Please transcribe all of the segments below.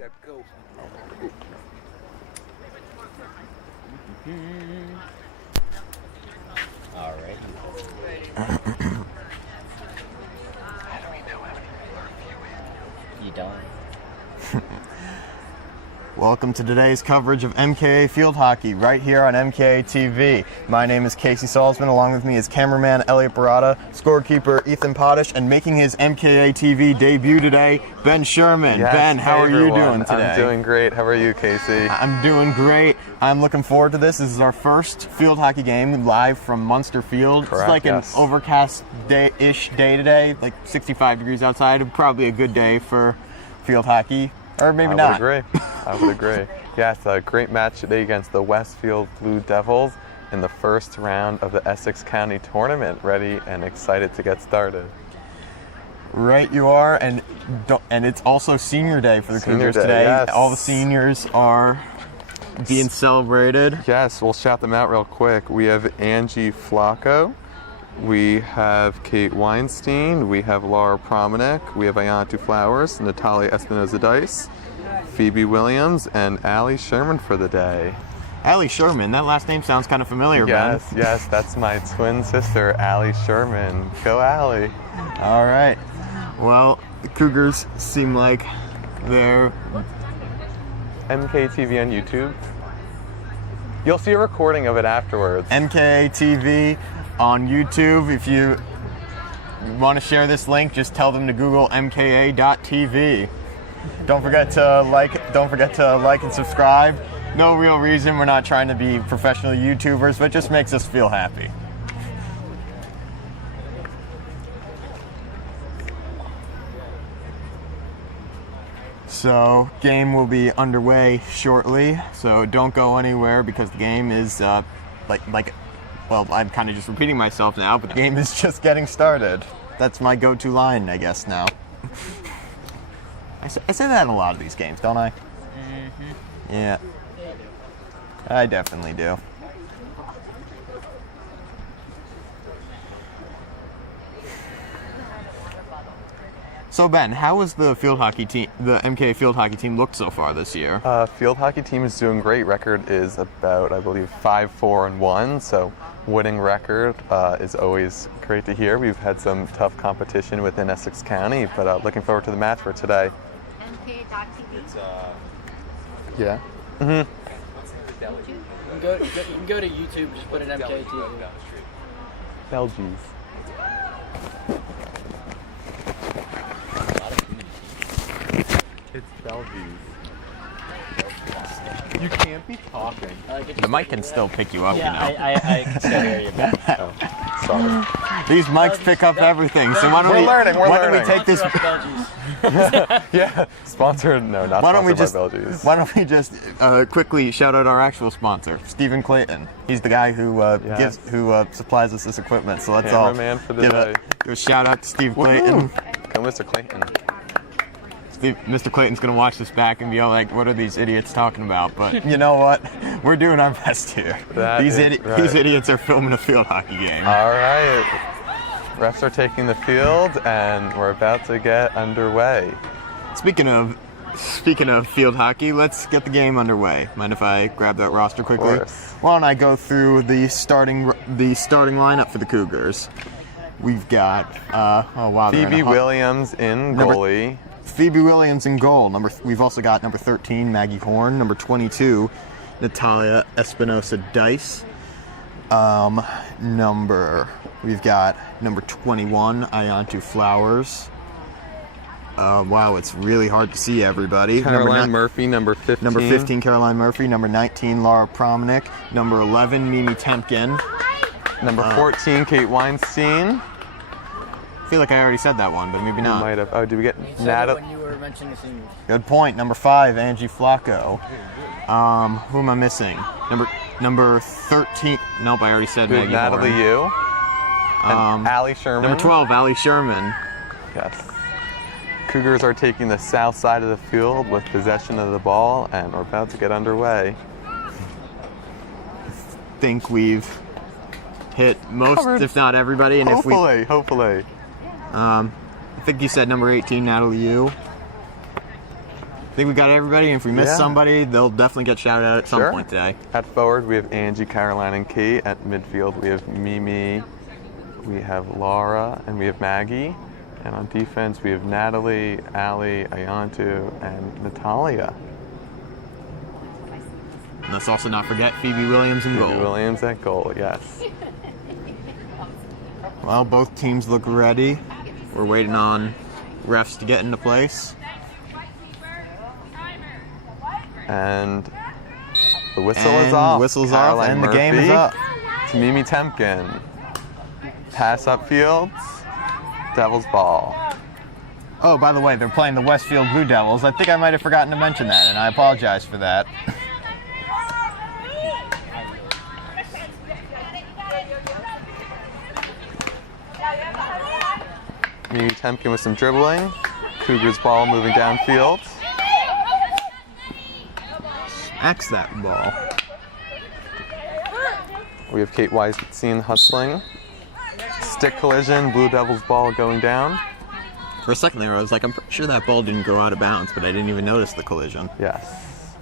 Except go. All right. How do we know how many people are viewing? You don't. Welcome to today's coverage of MKA Field Hockey right here on MKA TV. My name is Casey Salzman. Along with me is cameraman Elliot Barada, scorekeeper Ethan Potash, and making his MKA TV debut today, Ben Sherman. Yes, Ben, how are you doing today? I'm doing great. How are you, Casey? I'm doing great. I'm looking forward to this. This is our first field hockey game live from Munster Field. Correct, it's like yes. an overcast day-ish day today, like 65 degrees outside. Probably a good day for field hockey, or maybe not. I would agree. Yes, a great match today against the Westfield Blue Devils in the first round of the Essex County Tournament. Ready and excited to get started. Right, you are, and it's also Senior Day for the Cougars today. Yes. All the seniors are being celebrated. Yes, we'll shout them out real quick. We have Angie Flacco, we have Kate Weinstein, we have Laura Promanek, we have Ayantu Flowers, Natalia Espinoza-Dice, Phoebe Williams, and Allie Sherman for the day. Allie Sherman, that last name sounds kind of familiar, Yes, Ben. yes, that's my twin sister, Allie Sherman. Go, Allie. All right. Well, the Cougars seem like they're... MKTV on YouTube. You'll see a recording of it afterwards. MKA TV on YouTube. If you want to share this link, just tell them to Google mka.tv. Don't forget to like and subscribe. No real reason. We're not trying to be professional YouTubers, but it just makes us feel happy. So, game will be underway shortly, so don't go anywhere because the game is, well, I'm kind of just repeating myself now, but the game is just getting started. That's my go-to line, I guess, now. I say that in a lot of these games, don't I? Mm-hmm. Yeah. I definitely do. So Ben, how has the field hockey team, the MKA field hockey team, looked so far this year? Field hockey team is doing great. Record is about, I believe, 5-4-1. So winning record is always great to hear. We've had some tough competition within Essex County, but looking forward to the match for today. MKA.TV. Yeah. Mm-hmm. You can go to YouTube, just put in MKA TV. Belgies. It's Belgies. You can't be talking. The mic can still pick you up, Yeah, you know. I can still hear you. Oh, sorry. These mics pick up everything, so why don't we take this... Yeah, sponsored. No, not sponsored by Belgies. Why don't we just quickly shout out our actual sponsor, Stephen Clayton. He's the guy who supplies us this equipment. So let's all Cameraman for the give day. a shout out to Steve Clayton. Go, Mr. Clayton. Mr. Clayton's gonna watch this back and be all like, "What are these idiots talking about?" But you know what? We're doing our best here. These idiots are filming a field hockey game. All right. Refs are taking the field, and we're about to get underway. Speaking of field hockey, let's get the game underway. Mind if I grab that roster quickly? Of course. Why don't I go through the starting lineup for the Cougars? We've got Phoebe Williams in goalie. Phoebe Williams in goal. We've also got number 13, Maggie Horn. Number 22, Natalia Espinoza-Dice. We've got number 21, Ayantu Flowers. Wow, it's really hard to see everybody. Caroline Murphy, number 15. Number 15, Caroline Murphy. Number 19, Laura Promanek. Number 11, Mimi Temkin. Number 14, Kate Weinstein. I feel like I already said that one, but maybe You not. might have. Oh, did we get You said it Natalie? when you were mentioning seniors. Good point. Number 5, Angie Flacco. Who am I missing? Number 13. Nope, I already said Maggie Natalie Horn. Yu. And Allie Sherman. Number 12, Allie Sherman. Yes. Cougars are taking the south side of the field with possession of the ball, and we're about to get underway. Think we've hit most, Covered. if not everybody, and Hopefully. I think you said number 18, Natalie Yu. think we got everybody. And if we miss somebody, they'll definitely get shouted out at some point today. At forward, we have Angie, Caroline, and Kate. At midfield, we have Mimi, we have Laura, and we have Maggie. And on defense, we have Natalie, Allie, Ayantu, and Natalia. And let's also not forget Phoebe Williams in goal. Phoebe Williams at goal, yes. Well, both teams look ready. We're waiting on refs to get into place. And the whistle is off. Whistle's Caroline off, and Murphy the game is up. To Mimi Temkin. Pass upfield. Devils ball. Oh, by the way, they're playing the Westfield Blue Devils. I think I might have forgotten to mention that, and I apologize for that. Mimi Temkin with some dribbling. Cougars ball moving downfield. Axe that ball. We have Kate Weinstein hustling. Stick collision, Blue Devils ball going down. For a second there, I was like, I'm pretty sure that ball didn't go out of bounds, but I didn't even notice the collision. Yes.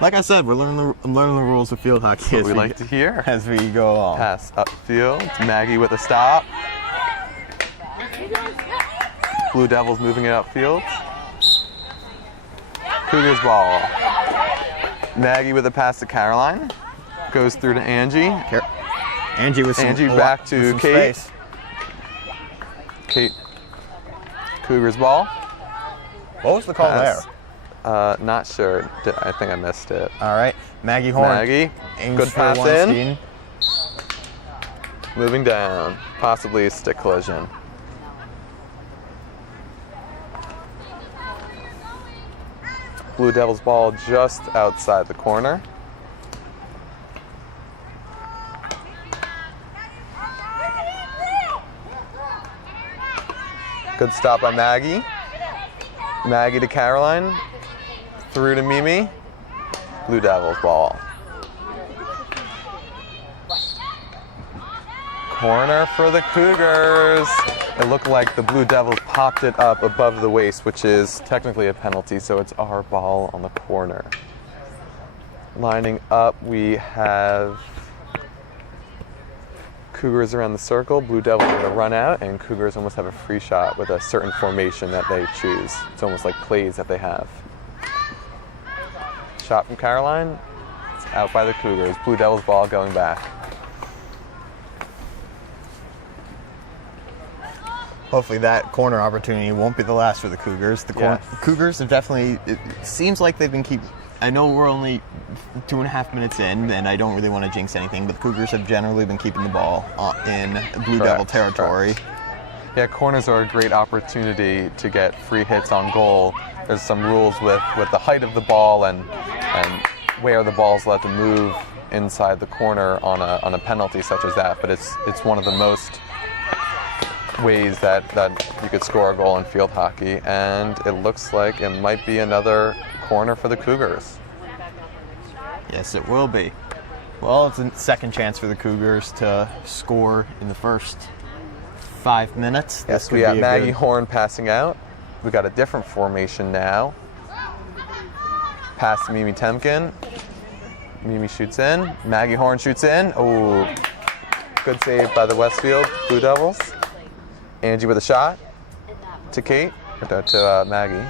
Like I said, I'm learning the rules of field hockey What we like to hear. as we go along. Pass upfield. Maggie with a stop. Blue Devils moving it upfield. Cougars ball. Maggie with a pass to Caroline. Goes through to Angie. Angie with some, back to with some Kate. space. Kate. Cougars ball. What was the call Pass. Not sure. I think I missed it. there? All right, Maggie Horn. Maggie. aims Good for pass in. Weinstein. Moving down. Possibly a stick collision. Blue Devils ball just outside the corner. Good stop by Maggie. Maggie to Caroline. Through to Mimi. Blue Devils ball. Corner for the Cougars. It looked like the Blue Devils popped it up above the waist, which is technically a penalty, so it's our ball on the corner. Lining up, we have Cougars around the circle. Blue Devils are going to run out, and Cougars almost have a free shot with a certain formation that they choose. It's almost like plays that they have. Shot from Caroline. It's out by the Cougars. Blue Devils ball going back. Hopefully that corner opportunity won't be the last for the Cougars. The Cougars have definitely, it seems like they've been I know we're only 2.5 minutes in, and I don't really want to jinx anything, but the Cougars have generally been keeping the ball in Blue Devil territory. Correct. Yeah, corners are a great opportunity to get free hits on goal. There's some rules with the height of the ball and where the ball's allowed to move inside the corner on a penalty such as that, but it's one of the most ways that you could score a goal in field hockey, and it looks like it might be another corner for the Cougars. Yes, it will be. Well, it's a second chance for the Cougars to score in the first 5 minutes. Yes, we got Maggie Horn passing out. We got a different formation now. Pass to Mimi Temkin. Mimi shoots in. Maggie Horn shoots in. Oh, good save by the Westfield Blue Devils. Angie with a shot to Kate, or to Maggie.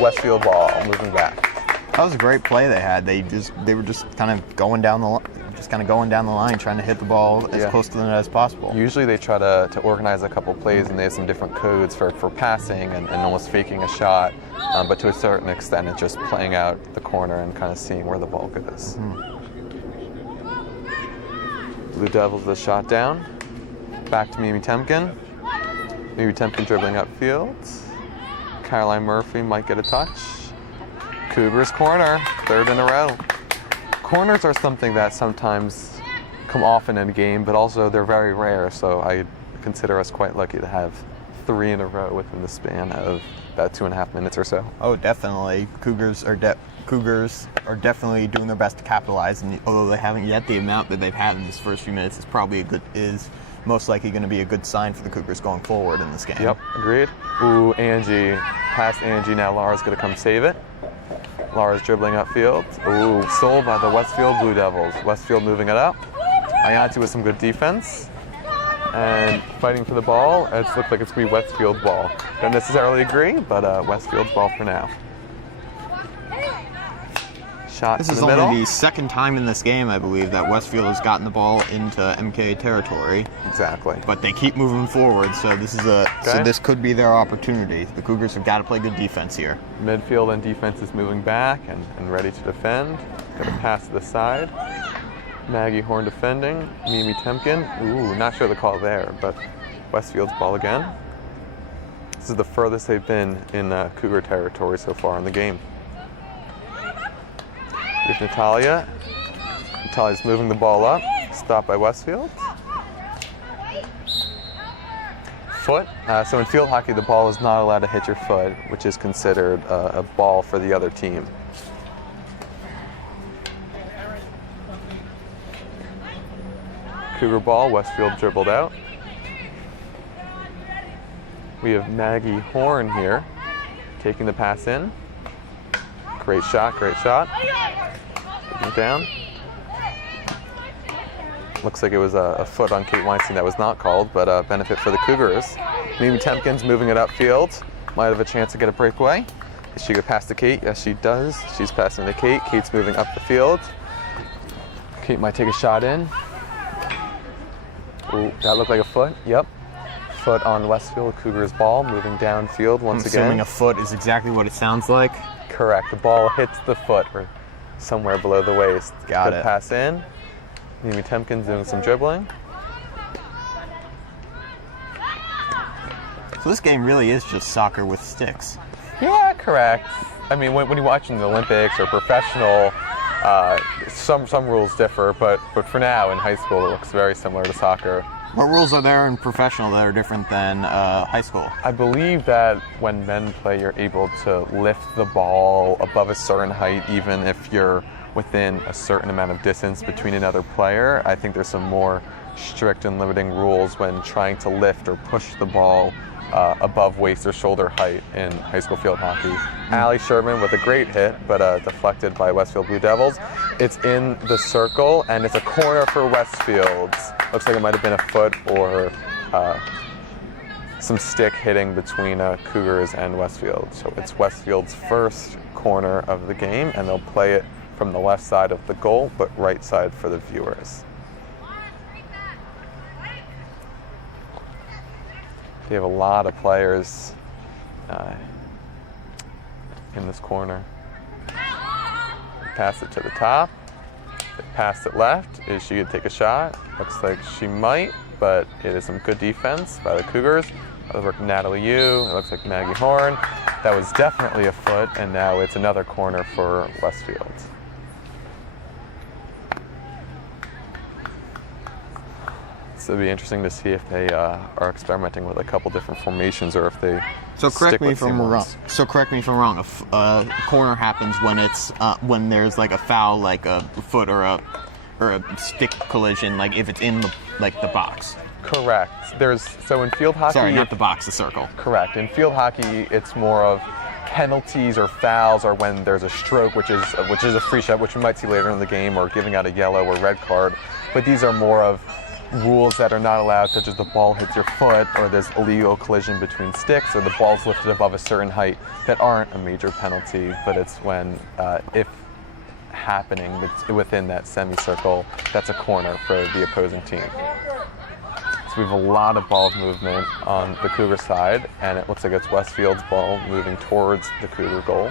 Westfield ball moving back. That was a great play they had. They were just kind of going down the line, trying to hit the ball as close to the net as possible. Usually they try to organize a couple plays, and they have some different codes for passing and almost faking a shot. But to a certain extent, it's just playing out the corner and kind of seeing where the ball goes. Blue Devils the shot down. Back to Mimi Temkin. Mimi Temkin dribbling upfield. Caroline Murphy might get a touch. Cougars corner, third in a row. Corners are something that sometimes come often in a game, but also they're very rare, so I consider us quite lucky to have 3 in a row within the span of about 2.5 minutes or so. Oh, definitely. Cougars are definitely doing their best to capitalize, and although they haven't yet, the amount that they've had in this first few minutes is most likely going to be a good sign for the Cougars going forward in this game. Yep, agreed. Ooh, Angie past Angie. Now Laura's going to come save it. Laura's dribbling upfield. Ooh, sold by the Westfield Blue Devils. Westfield moving it up. Ayanti with some good defense. And fighting for the ball. It looks like it's going to be Westfield's ball. Don't necessarily agree, but Westfield's ball for now. Shot This to is the middle. only the second time in this game, I believe, that Westfield has gotten the ball into MKA territory. Exactly. But they keep moving forward, so this could be their opportunity. The Cougars have got to play good defense here. Midfield and defense is moving back and ready to defend. Got a pass to the side. Maggie Horn defending. Mimi Temkin. Ooh, not sure the call there, but Westfield's ball again. This is the furthest they've been in Cougar territory so far in the game. With Natalia. Natalia's moving the ball up. Stopped by Westfield. Foot. So in field hockey, the ball is not allowed to hit your foot, which is considered a ball for the other team. Cougar ball, Westfield dribbled out. We have Maggie Horn here, taking the pass in. Great shot, great shot. Taking it down. Looks like it was a foot on Kate Weinstein that was not called, but a benefit for the Cougars. Mimi Temkin's moving it upfield. Might have a chance to get a breakaway. Is she going to pass to Kate? Yes, she does. She's passing to Kate. Kate's moving up the field. Kate might take a shot in. Ooh, that looked like a foot. Yep. Foot on Westfield. Cougars ball moving downfield once again. Assuming a foot is exactly what it sounds like. Correct. The ball hits the foot or somewhere below the waist. Got Good it. pass in. Mimi Temkin's doing some dribbling. So this game really is just soccer with sticks. Yeah, correct. I mean, when you're watching the Olympics or professional, some rules differ, but for now in high school it looks very similar to soccer. What rules are there in professional that are different than high school? I believe that when men play, you're able to lift the ball above a certain height, even if you're within a certain amount of distance between another player. I think there's some more strict and limiting rules when trying to lift or push the ball above waist or shoulder height in high school field hockey. Allie Sherman with a great hit, but deflected by Westfield Blue Devils. It's in the circle, and it's a corner for Westfield. Looks like it might have been a foot or some stick hitting between Cougars and Westfield. So it's Westfield's first corner of the game, and they'll play it from the left side of the goal, but right side for the viewers. They have a lot of players in this corner. They pass it to the top. They pass it left. Is she going to take a shot? Looks like she might, but it is some good defense by the Cougars. That was Natalie Yu. It looks like Maggie Horn. That was definitely a foot, and now it's another corner for Westfield. So it'll be interesting to see if they are experimenting with a couple different formations, or if they Correct me if I'm wrong. A corner happens when it's when there's like a foul, like a foot or a stick collision, like if it's in the box. Correct. So in field hockey. Sorry, not the box, the circle. Correct. In field hockey, it's more of penalties or fouls, or when there's a stroke, which is a free shot, which we might see later in the game, or giving out a yellow or red card. But these are more of rules that are not allowed, such as the ball hits your foot, or there's illegal collision between sticks, or the ball's lifted above a certain height, that aren't a major penalty. But it's when, if happening within that semicircle, that's a corner for the opposing team. So we have a lot of ball movement on the Cougar side, and it looks like it's Westfield's ball moving towards the Cougar goal.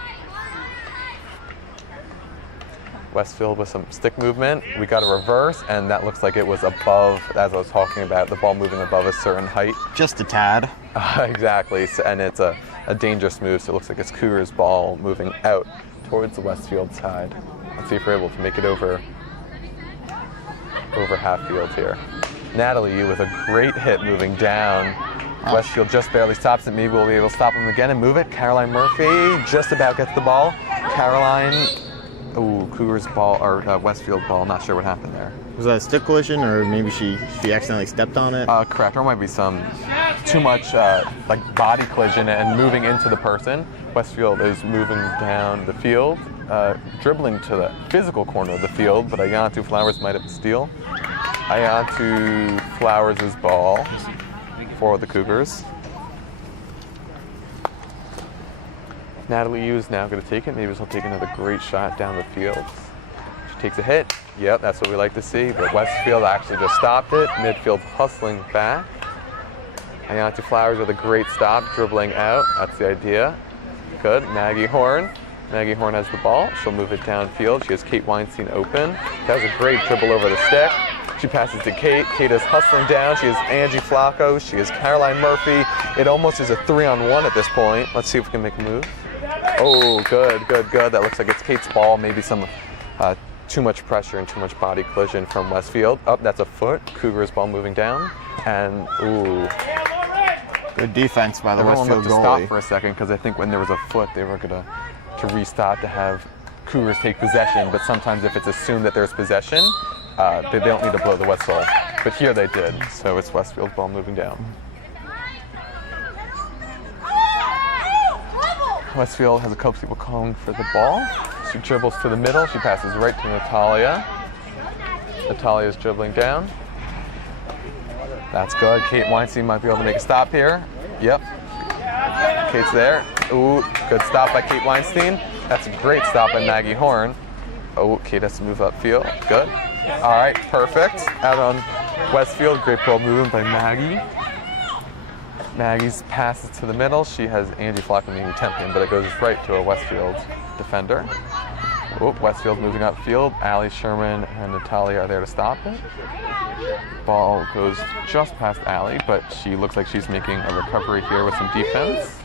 Westfield with some stick movement. We got a reverse, and that looks like it was above, as I was talking about, the ball moving above a certain height. Just a tad. Exactly, and it's a dangerous move, so it looks like it's Cougar's ball moving out towards the Westfield side. Let's see if we're able to make it over half field here. Natalie Yu with a great hit moving down. Westfield just barely stops it. Maybe we'll be able to stop them again and move it. Caroline Murphy just about gets the ball. Caroline. Ooh, Cougars ball, or Westfield ball. Not sure what happened there. Was that a stick collision, or maybe she accidentally stepped on it? Correct. There might be some too much like body collision and moving into the person. Westfield is moving down the field, dribbling to the physical corner of the field, but Ayantu Flowers might have a steal. Ayantu Flowers' ball for the Cougars. Natalie Yu is now going to take it. Maybe she'll take another great shot down the field. She takes a hit. Yep, that's what we like to see. But Westfield actually just stopped it. Midfield hustling back. Ayantu Flowers with a great stop, dribbling out. That's the idea. Good. Maggie Horn. Maggie Horn has the ball. She'll move it downfield. She has Kate Weinstein open. She has a great dribble over the stick. She passes to Kate. Kate is hustling down. She has Angie Flacco. She has Caroline Murphy. It almost is a 3-on-1 at this point. Let's see if we can make a move. Oh, good, good, good. That looks like it's Kate's ball. Maybe some too much pressure and too much body collision from Westfield. Oh, that's a foot. Cougars ball moving down. And, ooh. Good defense by the Everyone Westfield looked to goalie. stop for a second because I think when there was a foot, they were going to restart to have Cougars take possession. But sometimes if it's assumed that there's possession, they don't need to blow the whistle. But here they did. So it's Westfield ball moving down. Westfield has a couple people calling for the ball. She dribbles to the middle. She passes right to Natalia. Natalia's dribbling down. That's good. Kate Weinstein might be able to make a stop here. Yep. Kate's there. Ooh, good stop by Kate Weinstein. That's a great stop by Maggie Horn. Oh, Kate has to move upfield. Good. All right, perfect. Out on Westfield. Great ball movement by Maggie. Maggie's passes to the middle. She has Angie Flock and Amy Temkin, but it goes right to a Westfield defender. Oh, Westfield moving upfield. Allie Sherman and Natalia are there to stop it. Ball goes just past Allie, but she looks like she's making a recovery here with some defense.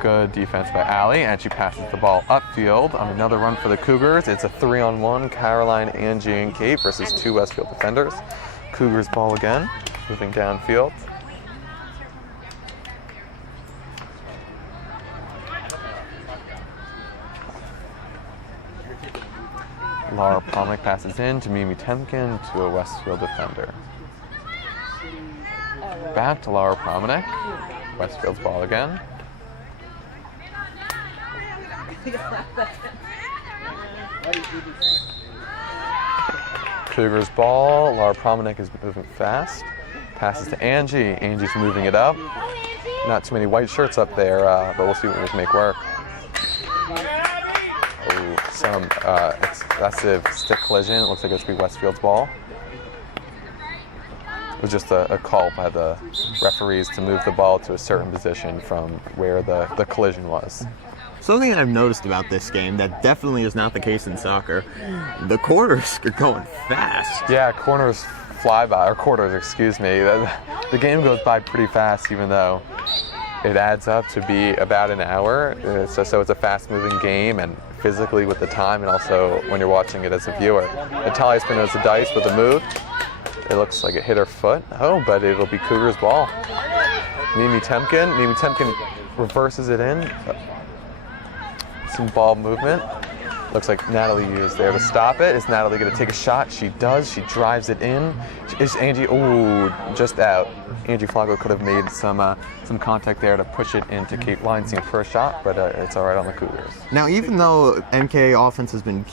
Good defense by Allie, and she passes the ball upfield on another run for the Cougars. It's a 3-on-1, Caroline, Angie, and Kate versus 2 Westfield defenders. Cougars ball again, moving downfield. Laura Pomick passes in to Mimi Temkin to a Westfield defender. Back to Laura Pomick. Westfield's ball again. Cougars ball. Laura Pomick is moving fast. Passes to Angie. Angie's moving it up. Not too many white shirts up there, but we'll see what we can make work. Oh, some excessive stick collision. It looks like it's going to be Westfield's ball. It was just a call by the referees to move the ball to a certain position from where the collision was. Something that I've noticed about this game that definitely is not the case in soccer, the corners are going fast. Yeah, corners fly by, or quarters, excuse me. The game goes by pretty fast, even though it adds up to be about an hour. So it's a fast-moving game, and physically with the time, and also when you're watching it as a viewer. Natalia Espinosa-Dice with a move. It looks like it hit her foot. Oh, but it'll be Cougars ball. Mimi Temkin. Mimi Temkin reverses it in. Some ball movement. Looks like Natalie Yu is there to stop it. Is Natalie going to take a shot? She does. She drives it in. Is Angie? Ooh, just out. Angie Flacco could have made some contact there to push it into Kate Weinstein for a shot, but it's all right on the Cougars. Now, even though MKA offense has been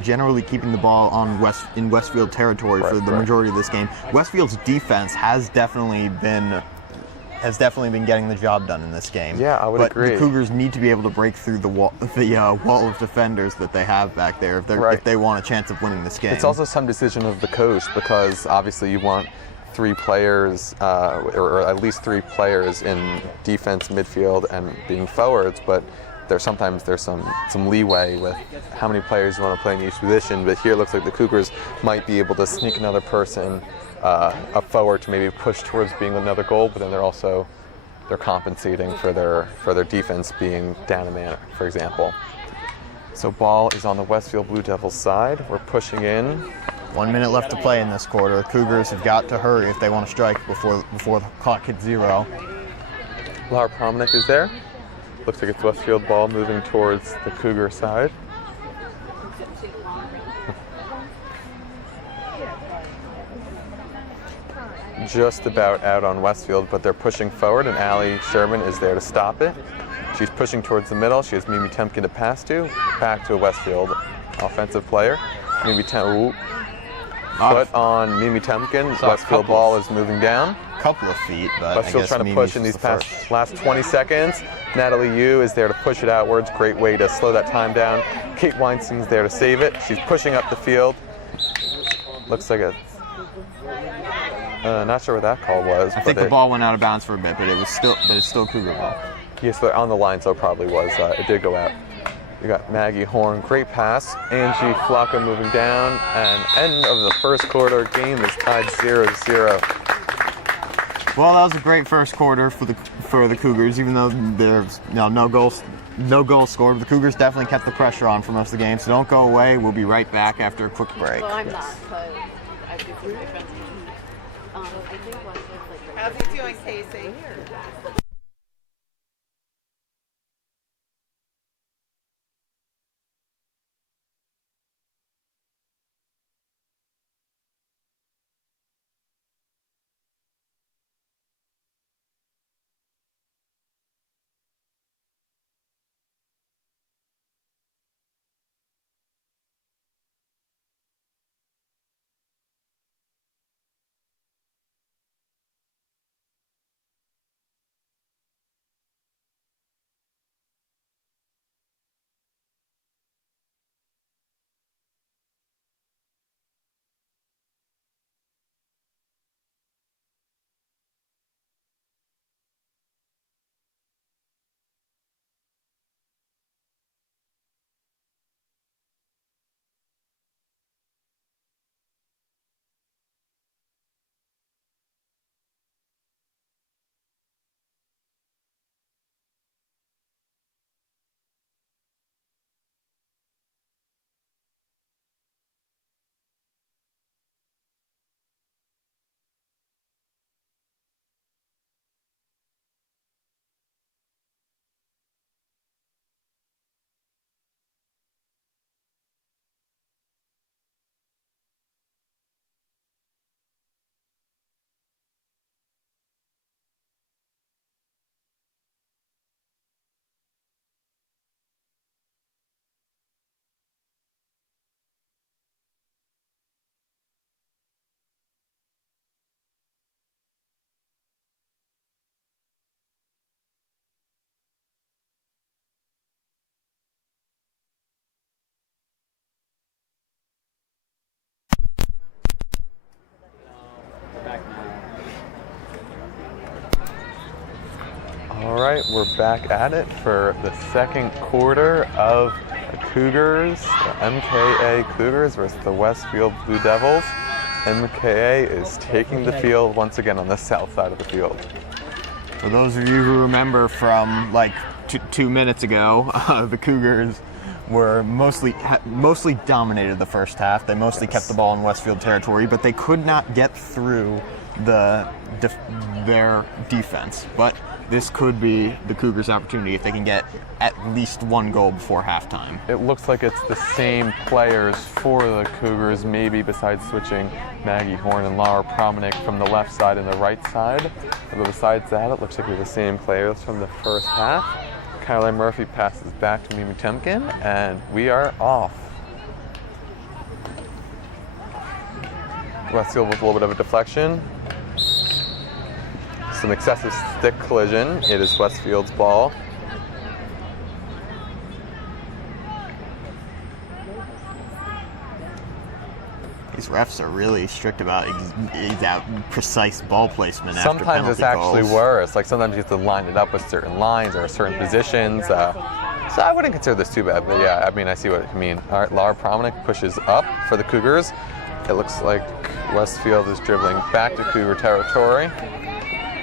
generally keeping the ball on Westfield territory for the majority of this game, Westfield's defense has definitely been getting the job done in this game. Yeah, I would agree. But the Cougars need to be able to break through the wall of defenders that they have back there if they want a chance of winning this game. It's also some decision of the coach, because obviously you want 3 players, or at least 3 players in defense, midfield, and being forwards, but sometimes there's some leeway with how many players you want to play in each position. But here it looks like the Cougars might be able to sneak another person up forward to maybe push towards being another goal, but then they're compensating for their defense being down a man, for example. So ball is on the Westfield Blue Devils side. We're pushing in. 1 minute left to play in this quarter. The Cougars have got to hurry if they want to strike before the clock hits 0. Laura Promenick is there. Looks like it's Westfield ball moving towards the Cougar side. just about out on Westfield, but they're pushing forward, and Allie Sherman is there to stop it. She's pushing towards the middle. She has Mimi Temkin to pass to. Back to a Westfield offensive player. Mimi Temkin. Foot on Mimi Temkin. Westfield ball is moving down. Couple of feet, but Westfield trying to push in these last 20 seconds. Natalie Yu is there to push it outwards. Great way to slow that time down. Kate Weinstein's there to save it. She's pushing up the field. Looks like a... not sure what that call was. I think the ball went out of bounds for a bit, but it's still Cougar ball. Yes, on the line, so it probably was. It did go out. You got Maggie Horn, great pass. Angie Flocka moving down, and end of the first quarter. Game is tied 0-0. Well, that was a great first quarter for the Cougars, even though there's no goals scored. The Cougars definitely kept the pressure on for most of the game, so don't go away. We'll be right back after a quick break. Well, I'm not, but I do think my friends How's he doing, Casey? All right, we're back at it for the second quarter of the Cougars, the MKA Cougars versus the Westfield Blue Devils. MKA is taking the field once again on the south side of the field. For those of you who remember from like 2 minutes ago, the Cougars were mostly dominated the first half. They mostly kept the ball in Westfield territory, but they could not get through their defense. But this could be the Cougars' opportunity if they can get at least one goal before halftime. It looks like it's the same players for the Cougars, maybe besides switching Maggie Horn and Laura Promenick from the left side and the right side. But besides that, it looks like we're the same players from the first half. Caroline Murphy passes back to Mimi Temkin, and we are off. Westfield with a little bit of a deflection. Some excessive stick collision. It is Westfield's ball. These refs are really strict about precise ball placement after penalty Sometimes it's actually calls. worse. Like sometimes you have to line it up with certain lines or certain positions. So I wouldn't consider this too bad. But yeah, I mean, I see what you mean. All right, Laura Promenick pushes up for the Cougars. It looks like Westfield is dribbling back to Cougar territory.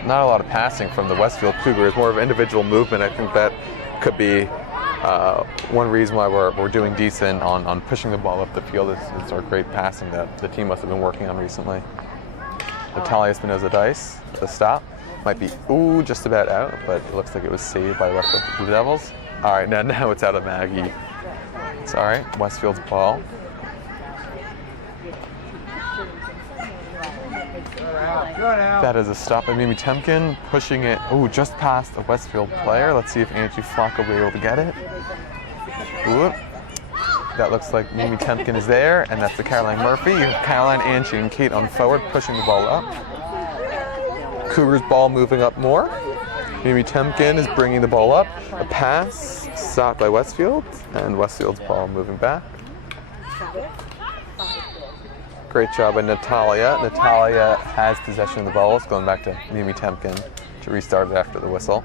Not a lot of passing from the Westfield Cougars, more of individual movement. I think that could be one reason why we're doing decent on pushing the ball up the field is our great passing that the team must have been working on recently. Natalia Espinoza-Dice, the stop. Might be, just about out, but it looks like it was saved by the Westfield Blue Devils. All right, now it's out of Maggie. It's all right, Westfield's ball. That is a stop by Mimi Temkin, pushing it, just past a Westfield player. Let's see if Angie Flock will be able to get it. Ooh. That looks like Mimi Temkin is there, and that's the Caroline Murphy. You have Caroline, Angie, and Kate on forward, pushing the ball up. Cougars ball moving up more. Mimi Temkin is bringing the ball up. A pass, stopped by Westfield, and Westfield's ball moving back. Great job by Natalia. Natalia has possession of the ball. It's going back to Mimi Temkin to restart it after the whistle.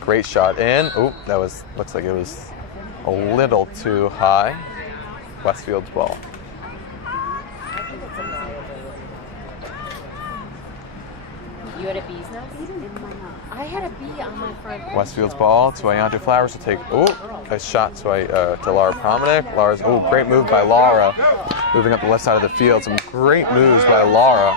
Great shot in. That looks like it was a little too high. Westfield's ball. You had a B's now? I had a B on my front. Westfield's ball to Ayante Flowers to take. A shot to Laura Promenick. Laura's great move by Laura, moving up the left side of the field. Some great moves by Laura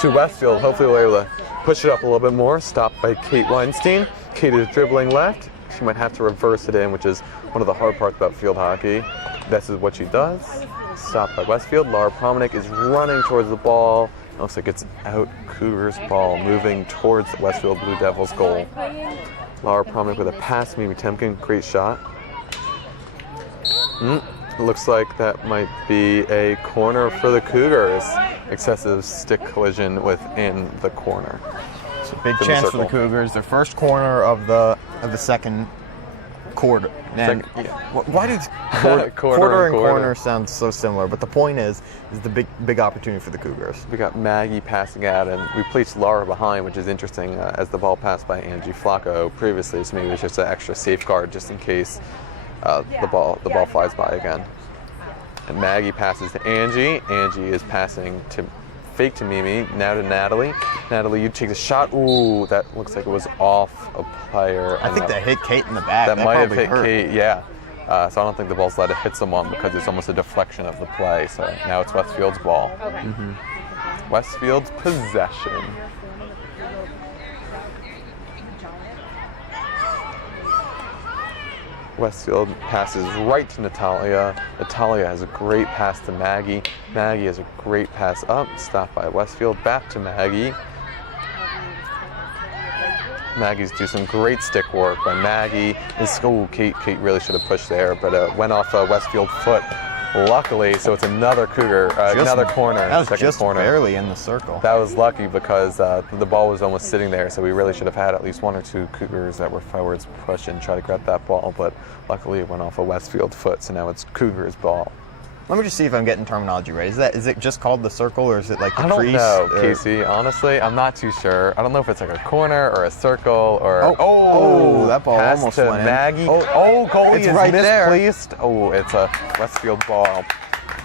to Westfield. Hopefully we'll be able to push it up a little bit more. Stopped by Kate Weinstein. Kate is dribbling left. She might have to reverse it in, which is one of the hard parts about field hockey. This is what she does. Stopped by Westfield. Laura Promenick is running towards the ball. It looks like it's out. Cougars ball moving towards the Westfield Blue Devils goal. Laura Promenick with a pass. Mimi Temkin, great shot. It looks like that might be a corner for the Cougars. Excessive stick collision within the corner. It's a big chance for the Cougars. Their first corner of the second quarter. And why do quarter and corner sound so similar? But the point is the big opportunity for the Cougars. We got Maggie passing out, and we placed Laura behind, which is interesting as the ball passed by Angie Flacco previously. So maybe it's just an extra safeguard just in case the ball flies by again. And Maggie passes to Angie. Angie is passing to fake to Mimi, now to Natalie. Natalie, you take the shot. That looks like it was off a player. I think that hit Kate in the back. That might have hit Kate, yeah. So I don't think the ball's allowed to hit someone because it's almost a deflection of the play. So now it's Westfield's ball. Okay. Westfield's possession. Westfield passes right to Natalia. Natalia has a great pass to Maggie. Maggie has a great pass up, stopped by Westfield. Back to Maggie. Maggie's do some great stick work by Maggie. Kate really should have pushed there, but went off Westfield's foot. Luckily, so it's another Cougar, another corner. That was second just corner. barely in the circle. That was lucky because the ball was almost sitting there, so we really should have had at least one or two Cougars that were forwards push and try to grab that ball, but luckily it went off a Westfield foot, so now it's Cougars ball. Let me just see if I'm getting terminology right. Is it just called the circle, or is it like the crease? crease? I don't know, Casey. Honestly, I'm not too sure. I don't know if it's like a corner or a circle or. That ball pass almost to went in. Maggie. Goalie It's is right there. misplaced. It's a Westfield ball.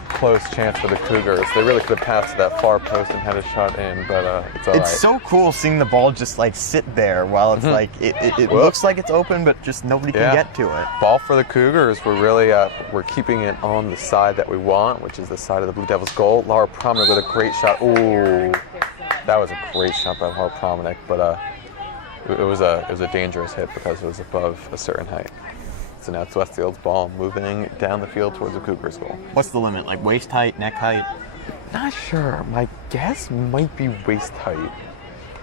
Close chance for the Cougars. They really could have passed to that far post and had a shot in, but it's all right. It's so cool seeing the ball just like sit there while it's like it looks like it's open, but just nobody can get to it. Ball for the Cougars. We're really we're keeping it on the side that we want, which is the side of the Blue Devils goal. Laura Promenick with a great shot. That was a great shot by Laura Promenick, but it was a dangerous hit because it was above a certain height. So now it's Westfield's ball moving down the field towards the Cougars goal. What's the limit? Like waist height, neck height? Not sure. My guess might be waist height.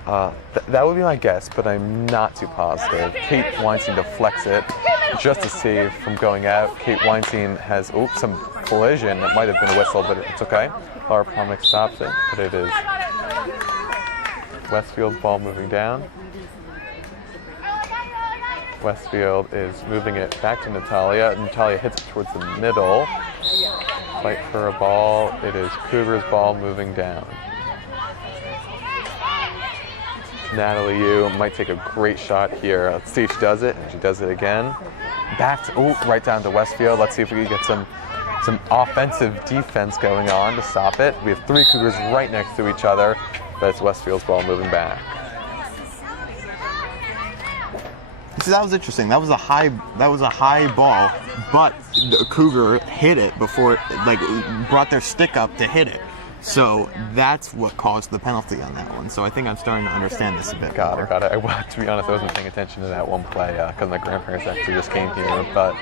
That would be my guess, but I'm not too positive. Kate Weinstein deflects it just to save from going out. Kate Weinstein has some collision. It might have been a whistle, but it's okay. Laura Promenick stops it, but it is Westfield's ball moving down. Westfield is moving it back to Natalia. Natalia hits it towards the middle. Fight for a ball. It is Cougars ball moving down. Natalie Yu might take a great shot here. Let's see if she does it, and she does it again. Back to, right down to Westfield. Let's see if we can get some offensive defense going on to stop it. We have three Cougars right next to each other, but it's Westfield's ball moving back. See, that was interesting. That was a high ball, but the Cougar hit it before it brought their stick up to hit it. So that's what caused the penalty on that one. So I think I'm starting to understand this a bit more. Got it. To be honest, I wasn't paying attention to that one play because my grandparents actually just came here. But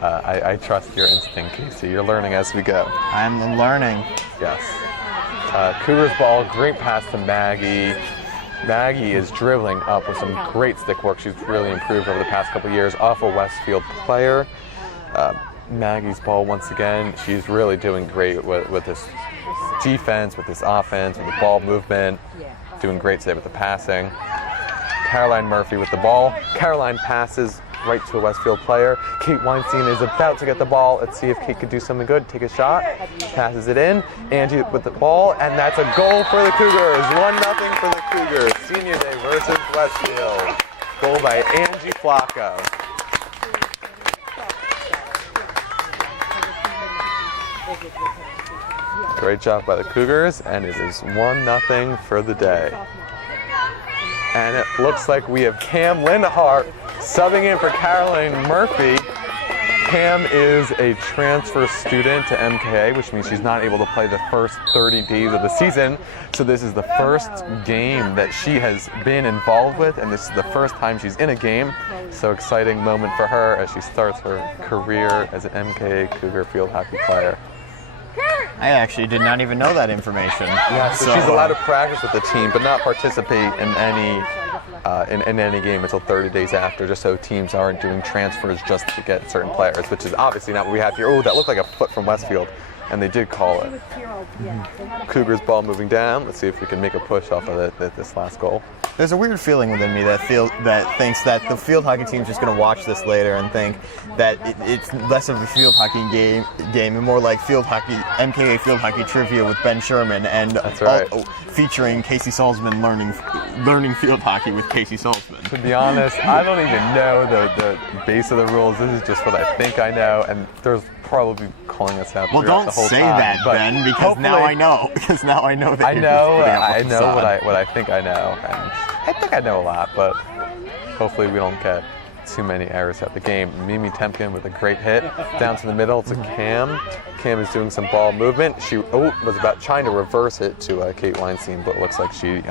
I trust your instinct, Casey. You're learning as we go. I'm learning. Yes. Cougars ball, great pass to Maggie. Maggie is dribbling up with some great stick work. She's really improved over the past couple years off a Westfield player. Maggie's ball once again. She's really doing great with this defense, with this offense, with the ball movement. Doing great today with the passing. Caroline Murphy with the ball. Caroline passes right to a Westfield player. Kate Weinstein is about to get the ball. Let's see if Kate could do something good. Take a shot. Passes it in. Angie with the ball, and that's a goal for the Cougars. 1-0 for the Cougars. Senior day versus Westfield. Goal by Angie Flacco. Great job by the Cougars, and it is 1-0 for the day. And it looks like we have Cam Lindhart subbing in for Caroline Murphy. Cam is a transfer student to MKA, which means she's not able to play the first 30 days of the season. So this is the first game that she has been involved with, and this is the first time she's in a game. So exciting moment for her as she starts her career as an MKA Cougar field hockey player. I actually did not even know that information. Yeah, so she's allowed to practice with the team, but not participate in any game until 30 days after, just so teams aren't doing transfers just to get certain players, which is obviously not what we have here. Oh, that looked like a foot from Westfield, and they did call it. Cougars ball moving down. Let's see if we can make a push off of this last goal. There's a weird feeling within me that thinks that the field hockey team is just going to watch this later and think that it's less of a field hockey game and more like MKA field hockey trivia with Ben Sherman and That's right. Featuring Casey Salzman learning field hockey with Casey Salzman. To be honest, I don't even know the base of the rules. This is just what I think I know, and there's probably calling us out. Well, don't the whole say time, that, Ben, because now I know. Because now I know that. I know what what I think I know, and I think I know a lot, but hopefully we don't get too many errors at the game. Mimi Temkin with a great hit down to the middle to Cam. Cam is doing some ball movement. She was about trying to reverse it to Kate Weinstein, but it looks like she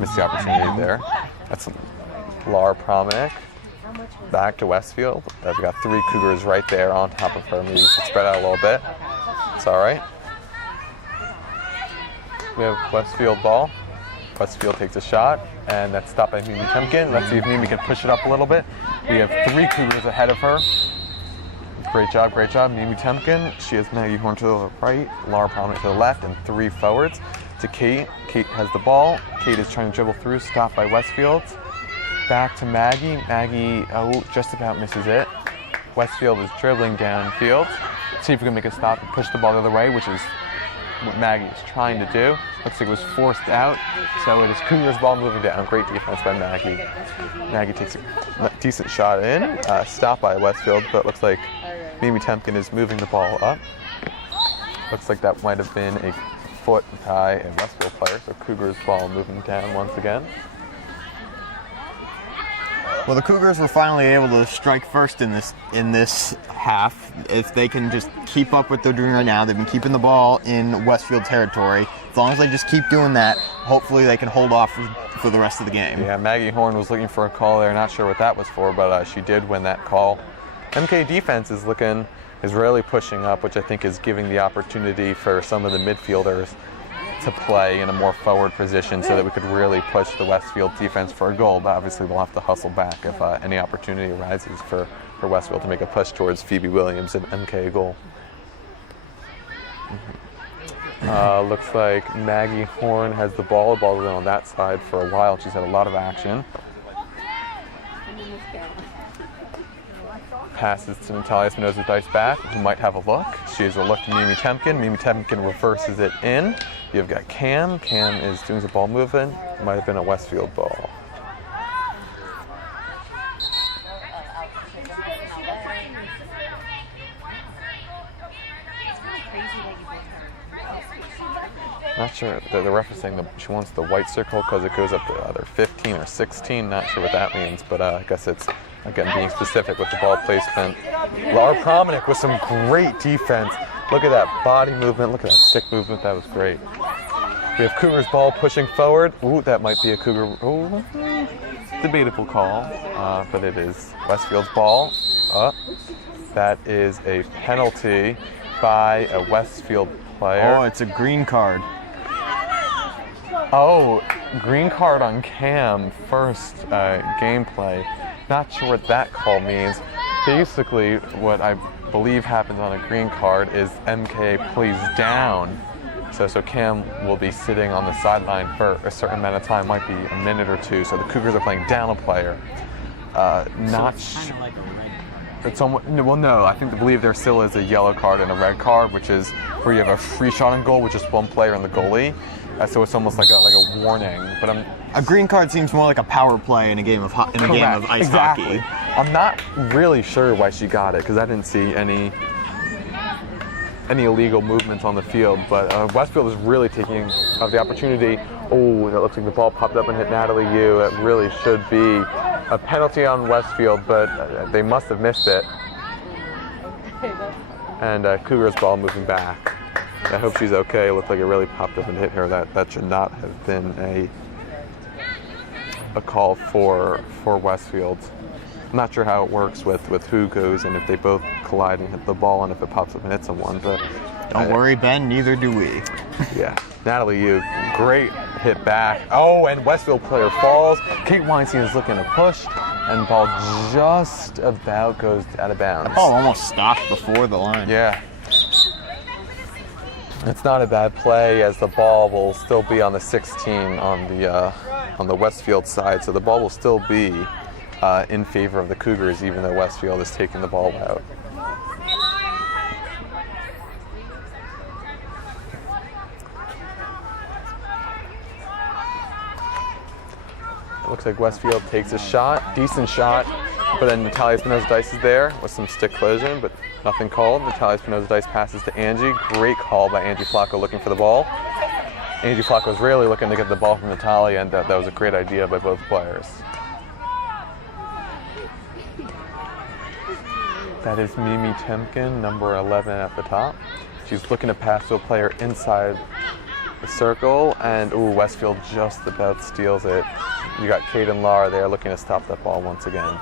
missed the opportunity there. That's Laura Promenik. Back to Westfield. We've got 3 Cougars right there on top of her. Maybe we should spread out a little bit. It's all right. We have Westfield ball. Westfield takes a shot, and that's stopped by Mimi Temkin. Let's see if Mimi can push it up a little bit. We have 3 Cougars ahead of her. Great job, Mimi Temkin. She has Maggie Horn to the right, Laura Prominent to the left, and 3 forwards. To Kate. Kate has the ball. Kate is trying to dribble through, stopped by Westfield. Back to Maggie. Maggie just about misses it. Westfield is dribbling downfield. See if we can make a stop and push the ball the other way, which is what Maggie is trying to do. Looks like it was forced out, so it is Cougars ball moving down. Great defense by Maggie. Maggie takes a decent shot in, stopped by Westfield, but it looks like Mimi Temkin is moving the ball up. Looks like that might have been a foot by a Westfield player, so Cougars ball moving down once again. Well, the Cougars were finally able to strike first in this half. If they can just keep up what they're doing right now, they've been keeping the ball in Westfield territory. As long as they just keep doing that, hopefully they can hold off for the rest of the game. Yeah, Maggie Horn was looking for a call there. Not sure what that was for, but she did win that call. MK defense is really pushing up, which I think is giving the opportunity for some of the midfielders to play in a more forward position so that we could really push the Westfield defense for a goal, but obviously we'll have to hustle back if any opportunity arises for Westfield to make a push towards Phoebe Williams and MK goal. Looks like Maggie Horn has the ball. The ball's been on that side for a while. She's had a lot of action. Passes to Natalia Espinoza-Dice back, who might have a look. She has a look to Mimi Temkin. Mimi Temkin reverses it in. You've got Cam. Cam is doing the ball movement. It might have been a Westfield ball. Not sure. The ref is saying that she wants the white circle because it goes up to either 15 or 16. Not sure what that means, but I guess it's, again, being specific with the ball placement. Laura Promenik with some great defense. Look at that body movement. Look at that stick movement. That was great. We have Cougars ball pushing forward. Ooh, that might be a Cougar. Ooh, debatable call, but it is Westfield's ball. That is a penalty by a Westfield player. Oh, it's a green card. Oh, green card on Cam, first gameplay. Not sure what that call means. Basically, what I believe happens on a green card is MKA plays down. So Cam will be sitting on the sideline for a certain amount of time, might be a minute or two. So the Cougars are playing down a player. Not sure. It's almost, well, no, I believe there still is a yellow card and a red card, which is where you have a free shot on goal with just one player and the goalie. So it's almost like a warning. But a green card seems more like a power play in a game of game of ice exactly. hockey. I'm not really sure why she got it because I didn't see any illegal movements on the field. But Westfield is really taking the opportunity. Oh, that looks like the ball popped up and hit Natalie Yu. It really should be a penalty on Westfield, but they must have missed it. And Cougars ball moving back. I hope she's okay. It looked like it really popped up and hit her. That should not have been a call for Westfield. I'm not sure how it works with who goes and if they both collide and hit the ball and if it pops up and hits someone. But don't worry, Ben. Neither do we. Yeah, Natalie Yu, great hit back. Oh, and Westfield player falls. Kate Weinstein is looking to push, and ball just about goes out of bounds. The ball almost stopped before the line. Yeah. It's not a bad play as the ball will still be on the 16 on the Westfield side, so the ball will still be in favor of the Cougars, even though Westfield is taking the ball out. It looks like Westfield takes a shot, decent shot, but then Natalia Espinoza-Dice is there with some stick collision, but nothing called. Natalia Espinoza-Dice passes to Angie. Great call by Angie Flacco looking for the ball. Angie Flacco was really looking to get the ball from Natalia, and that was a great idea by both players. That is Mimi Temkin, number 11 at the top. She's looking to pass to a player inside the circle, and Westfield just about steals it. You got Kate and Laura there looking to stop that ball once again.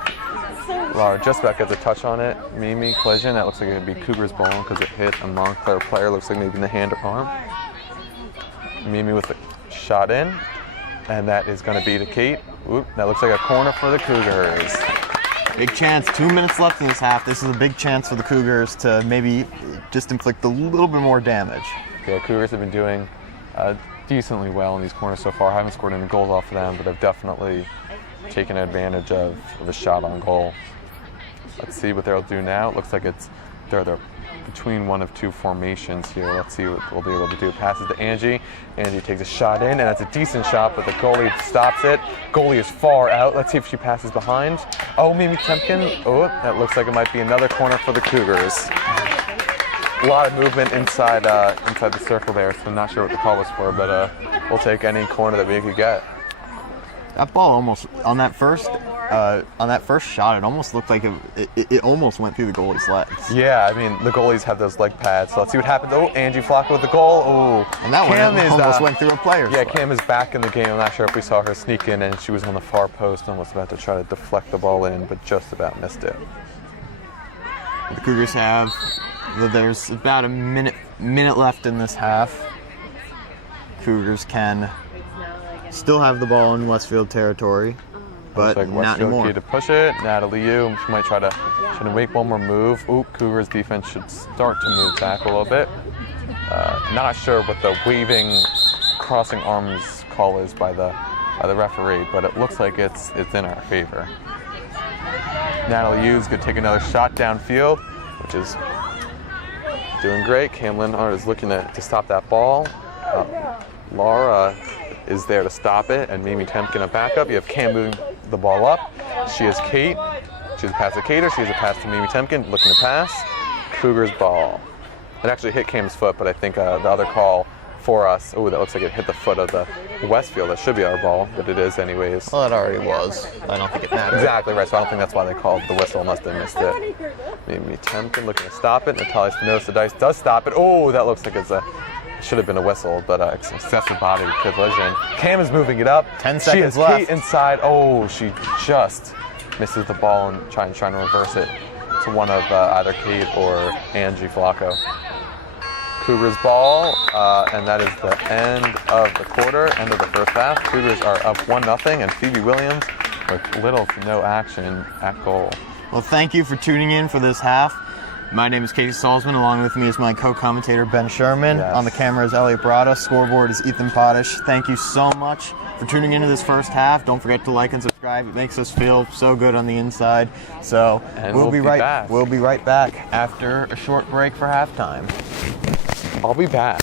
Laura just about gets a touch on it. Mimi, collision. That looks like it would be Cougars ball because it hit a Montclair player. Looks like maybe in the hand or arm. Mimi with a shot in, and that is going to be to Kate. Oop, that looks like a corner for the Cougars. Big chance. 2 minutes left in this half. This is a big chance for the Cougars to maybe just inflict a little bit more damage. Yeah, Cougars have been doing decently well in these corners so far. I haven't scored any goals off of them, but have definitely taken advantage of a shot on goal. Let's see what they'll do now. It looks like they're between one of two formations here. Let's see what we'll be able to do. Passes to Angie. Angie takes a shot in, and that's a decent shot, but the goalie stops it. Goalie is far out. Let's see if she passes behind. Oh, Mimi Temkin. Oh, that looks like it might be another corner for the Cougars. A lot of movement inside the circle there, so I'm not sure what the call was for, but we'll take any corner that we could get. That ball almost on that first shot, it almost looked like it almost went through the goalie's legs. Yeah, I mean the goalies have those leg pads, so let's see what happens. Oh, Angie Flacco with the goal. Oh, and that Cam one almost went through a player's leg. Cam is back in the game. I'm not sure if we saw her sneak in, and she was on the far post, almost about to try to deflect the ball in, but just about missed it. The Cougars have. There's about a minute left in this half. Cougars can still have the ball in Westfield territory, but like not anymore. Key to push it. Natalie Yu, she might try to make one more move. Ooh, Cougars defense should start to move back a little bit. Not sure what the waving, crossing arms call is by the referee, but it looks like it's in our favor. Natalie Yu's gonna take another shot downfield, which is doing great. Cam Linhart is looking to stop that ball. Laura is there to stop it, and Mimi Temkin a backup. You have Cam moving the ball up. She has Kate. She has a pass to Kate. She has a pass to Mimi Temkin, looking to pass. Cougars ball. It actually hit Cam's foot, but I think the other call for us, that looks like it hit the foot of the Westfield. That should be our ball, but it is anyways. Well, it already was. I don't think it matters. Exactly right, so I don't think that's why they called the whistle unless they missed it. Mimi Temkin looking to stop it. Natalia Espinoza-Dice does stop it. Oh, that looks like it should have been a whistle, but excessive body collision. Cam is moving it up. 10 seconds left. She has left. Kate inside. Oh, she just misses the ball and trying to reverse it to one of either Kate or Angie Flacco. Cougars ball, and that is the end of the quarter, end of the first half. Cougars are up 1-0, and Phoebe Williams with little to no action at goal. Well, thank you for tuning in for this half. My name is Katie Salzman. Along with me is my co-commentator, Ben Sherman. Yes. On the camera is Elliot Barada. Scoreboard is Ethan Potash. Thank you so much for tuning into this first half. Don't forget to like and subscribe. It makes us feel so good on the inside. So And we'll be right back. We'll be right back after a short break for halftime. I'll be back.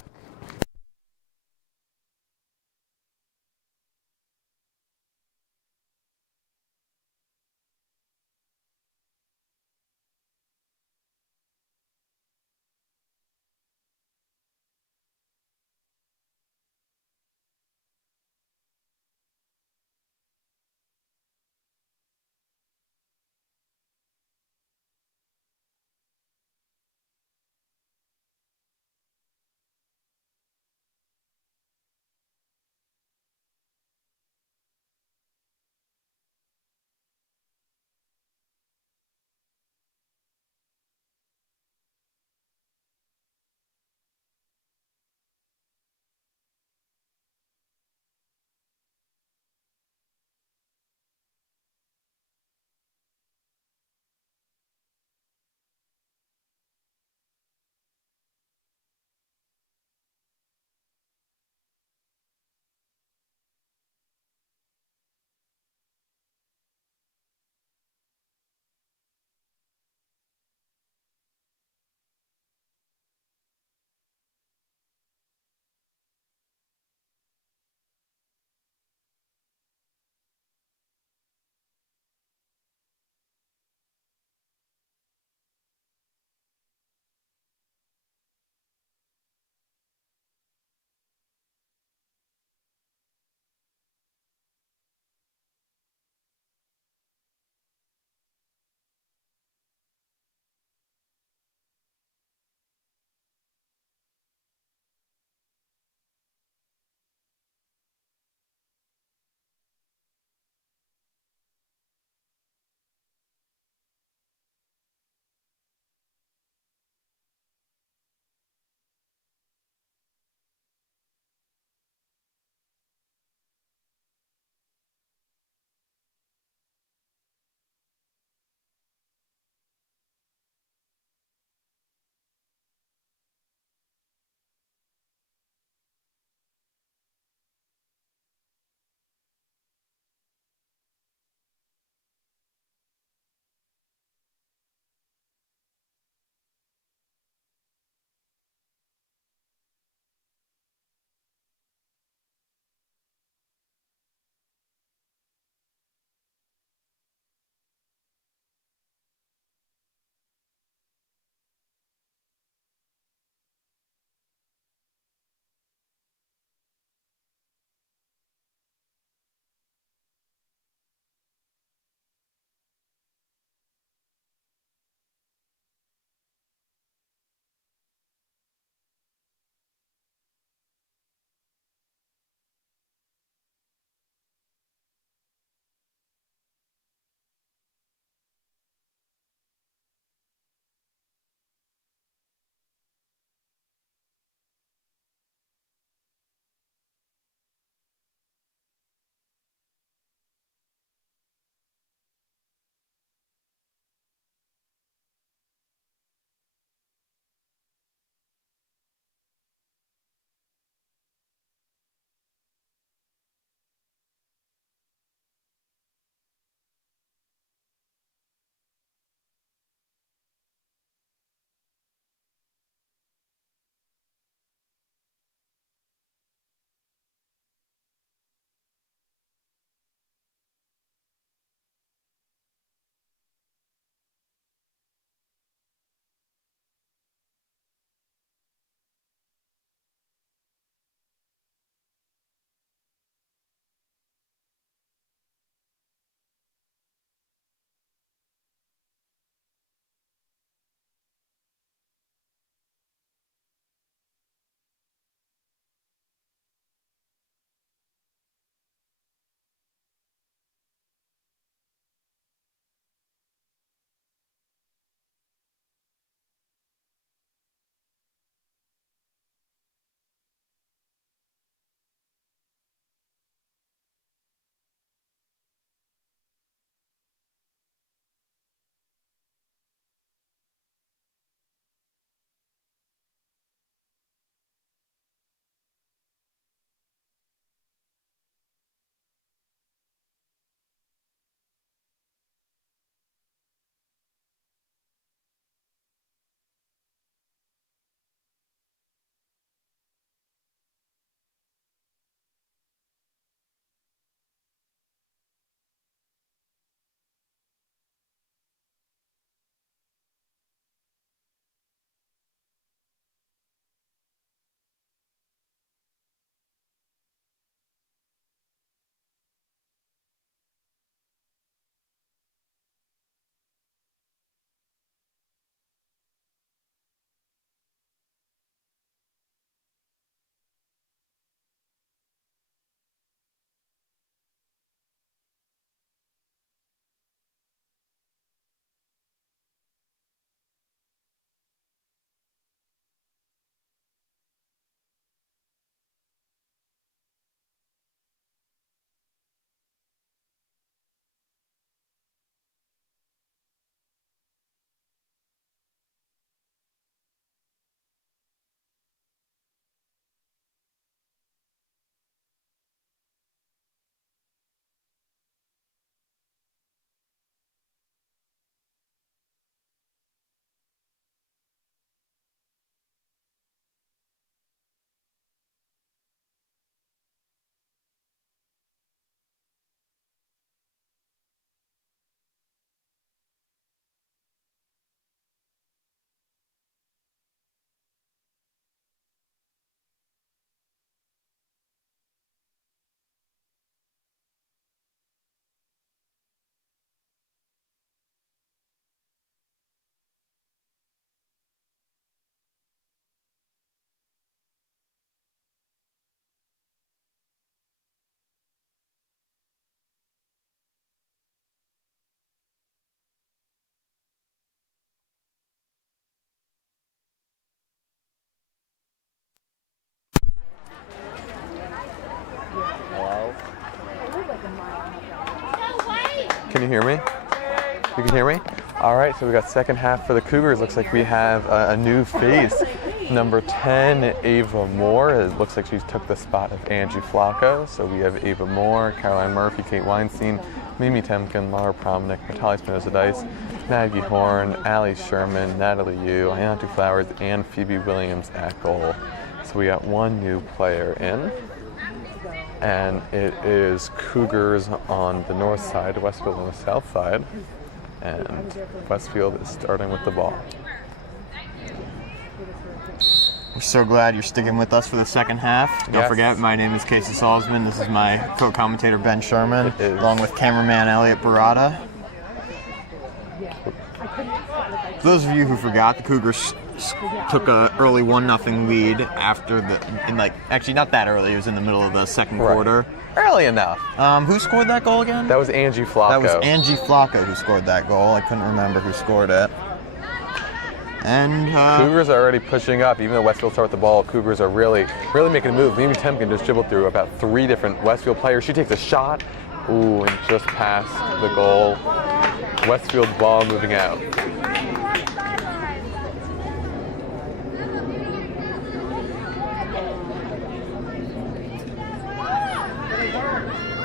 you hear me? You can hear me? All right, so we got second half for the Cougars. Looks like we have a new face. Number 10, Ava Moore. It looks like she took the spot of Angie Flacco. So we have Ava Moore, Caroline Murphy, Kate Weinstein, Mimi Temkin, Laura Promnick, Natalie Spinoza-Dice, Maggie Horn, Allie Sherman, Natalie Yu, Ayantu Flowers, and Phoebe Williams at goal. So we got one new player in, and it is Cougars on the north side, Westfield on the south side, and Westfield is starting with the ball. We're so glad you're sticking with us for the second half. Don't Yes. forget, my name is Casey Salzman. This is my co-commentator Ben Sherman, It is. along with cameraman Elliot Barada. For those of you who forgot, the Cougars took a early 1-0 lead after actually not that early. It was in the middle of the second Right. quarter. Early enough. Who scored that goal again? That was Angie Flacco. That was Angie Flacco who scored that goal. I couldn't remember who scored it. And Cougars are already pushing up. Even though Westfield started with the ball, Cougars are really making a move. Mimi Temkin just dribbled through about 3 different Westfield players. She takes a shot, and just past the goal. Westfield ball moving out.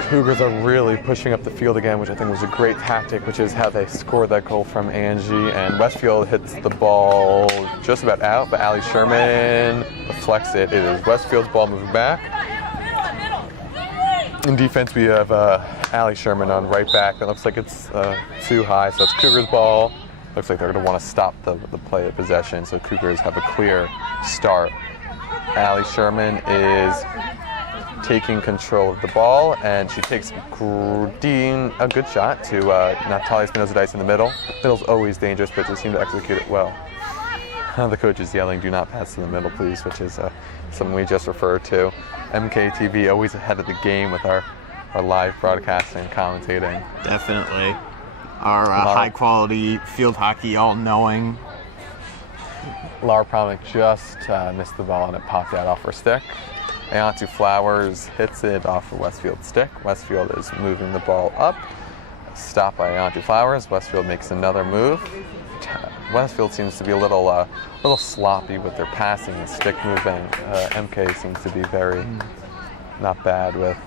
Cougars are really pushing up the field again, which I think was a great tactic, which is how they scored that goal from Angie. And Westfield hits the ball just about out, but Allie Sherman deflects it. It is Westfield's ball moving back. In defense, we have Allie Sherman on right back. That looks like it's too high, so it's Cougars' ball. Looks like they're going to want to stop the play of possession, so Cougars have a clear start. Allie Sherman is taking control of the ball, and she takes a good shot to Natalie Spinoza-Dice in the middle. Middle's always dangerous, but they seem to execute it well. The coach is yelling, "Do not pass to the middle, please," which is something we just referred to. MKTV always ahead of the game with our live broadcasting and commentating. definitely our high-quality field hockey, all-knowing. Laura Promnick just missed the ball and it popped out off her stick. Ayantu Flowers hits it off of Westfield's stick. Westfield is moving the ball up. Stopped by Ayantu Flowers. Westfield makes another move. Westfield seems to be a little sloppy with their passing and stick moving. MK seems to be very not bad with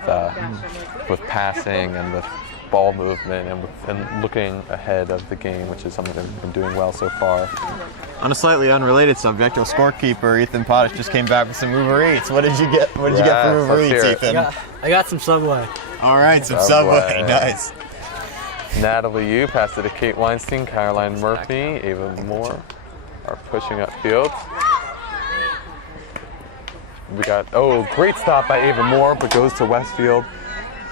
passing and with ball movement and looking ahead of the game, which is something they've been doing well so far. On a slightly unrelated subject, our scorekeeper Ethan Potash just came back with some Uber Eats. What did you get? What did you get for Uber let's Eats, hear it. Ethan? I got some Subway. All right, some Subway. Subway. Nice. Natalie Yu passed it to Kate Weinstein, Caroline Murphy, Ava Moore are pushing up field. We got, great stop by Ava Moore, but goes to Westfield.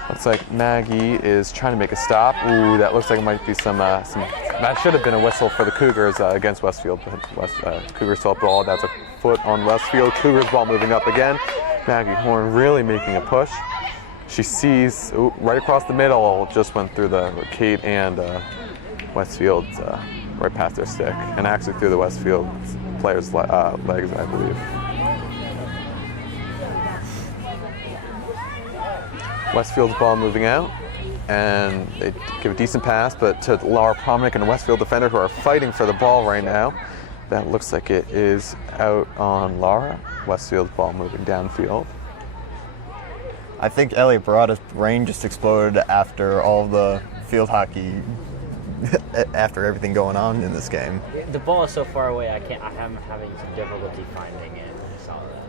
Looks like Maggie is trying to make a stop. Ooh, that looks like it might be some that should have been a whistle for the Cougars against Westfield, but Cougars still have ball. That's a foot on Westfield. Cougars ball moving up again. Maggie Horn really making a push. She sees right across the middle, just went through the Kate and Westfield right past their stick, and actually through the Westfield player's legs, I believe. Westfield's ball moving out, and they give a decent pass, but to Laura Promnick and a Westfield defender who are fighting for the ball right now. That looks like it is out on Laura. Westfield's ball moving downfield. I think Elliot Barada's brain just exploded after all the field hockey, after everything going on in this game. The ball is so far away, I'm having some difficulty finding it. I saw that.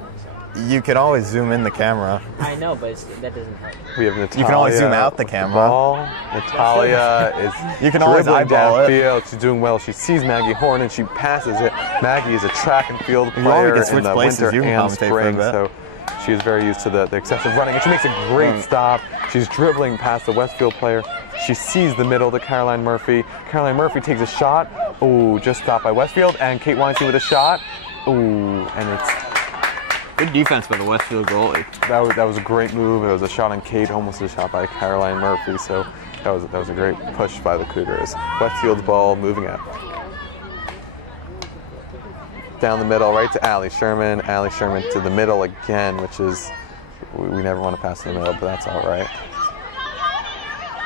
So. You can always zoom in the camera. I know, but that doesn't help. We have Natalia. You can always zoom out the with camera. ball. Natalia is You can always dribbling eyeball it. downfield. She's doing well. She sees Maggie Horn and she passes it. Maggie is a track and field You all player can in switch the places. winter You can and commentate for a spring, bit. so she is very used to the excessive running. And she makes a great stop. She's dribbling past the Westfield player. She sees the middle to Caroline Murphy. Caroline Murphy takes a shot. Ooh, just stopped by Westfield. And Kate Weinstein with a shot. Ooh, and it's Good defense by the Westfield goalie. that was a great move. It was a shot on Kate, almost a shot by Caroline Murphy. So that was a great push by the Cougars. Westfield's ball moving out. Down the middle, right to Allie Sherman. Allie Sherman to the middle again, which is we never want to pass to the middle, but that's all right.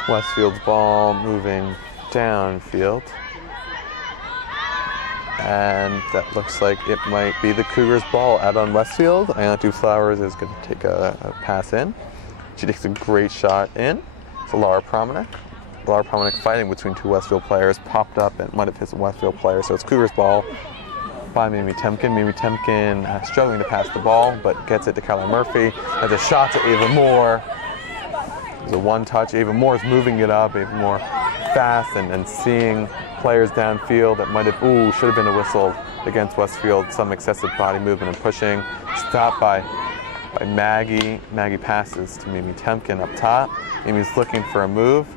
Westfield's ball moving downfield. And that looks like it might be the Cougars' ball out on Westfield. Ayantu Flowers is going to take a pass in. She takes a great shot in. It's Laura Promenade. Laura Promenade fighting between two Westfield players, popped up and might have hit some Westfield player. So it's Cougars' ball by Mimi Temkin. Mimi Temkin struggling to pass the ball, but gets it to Caroline Murphy. Has a shot to Ava Moore. There's a one-touch. Ava Moore is moving it up. Ava Moore fast and seeing players downfield that might have, should have been a whistle against Westfield. Some excessive body movement and pushing. Stopped by Maggie. Maggie passes to Mimi Temkin up top. Mimi's looking for a move.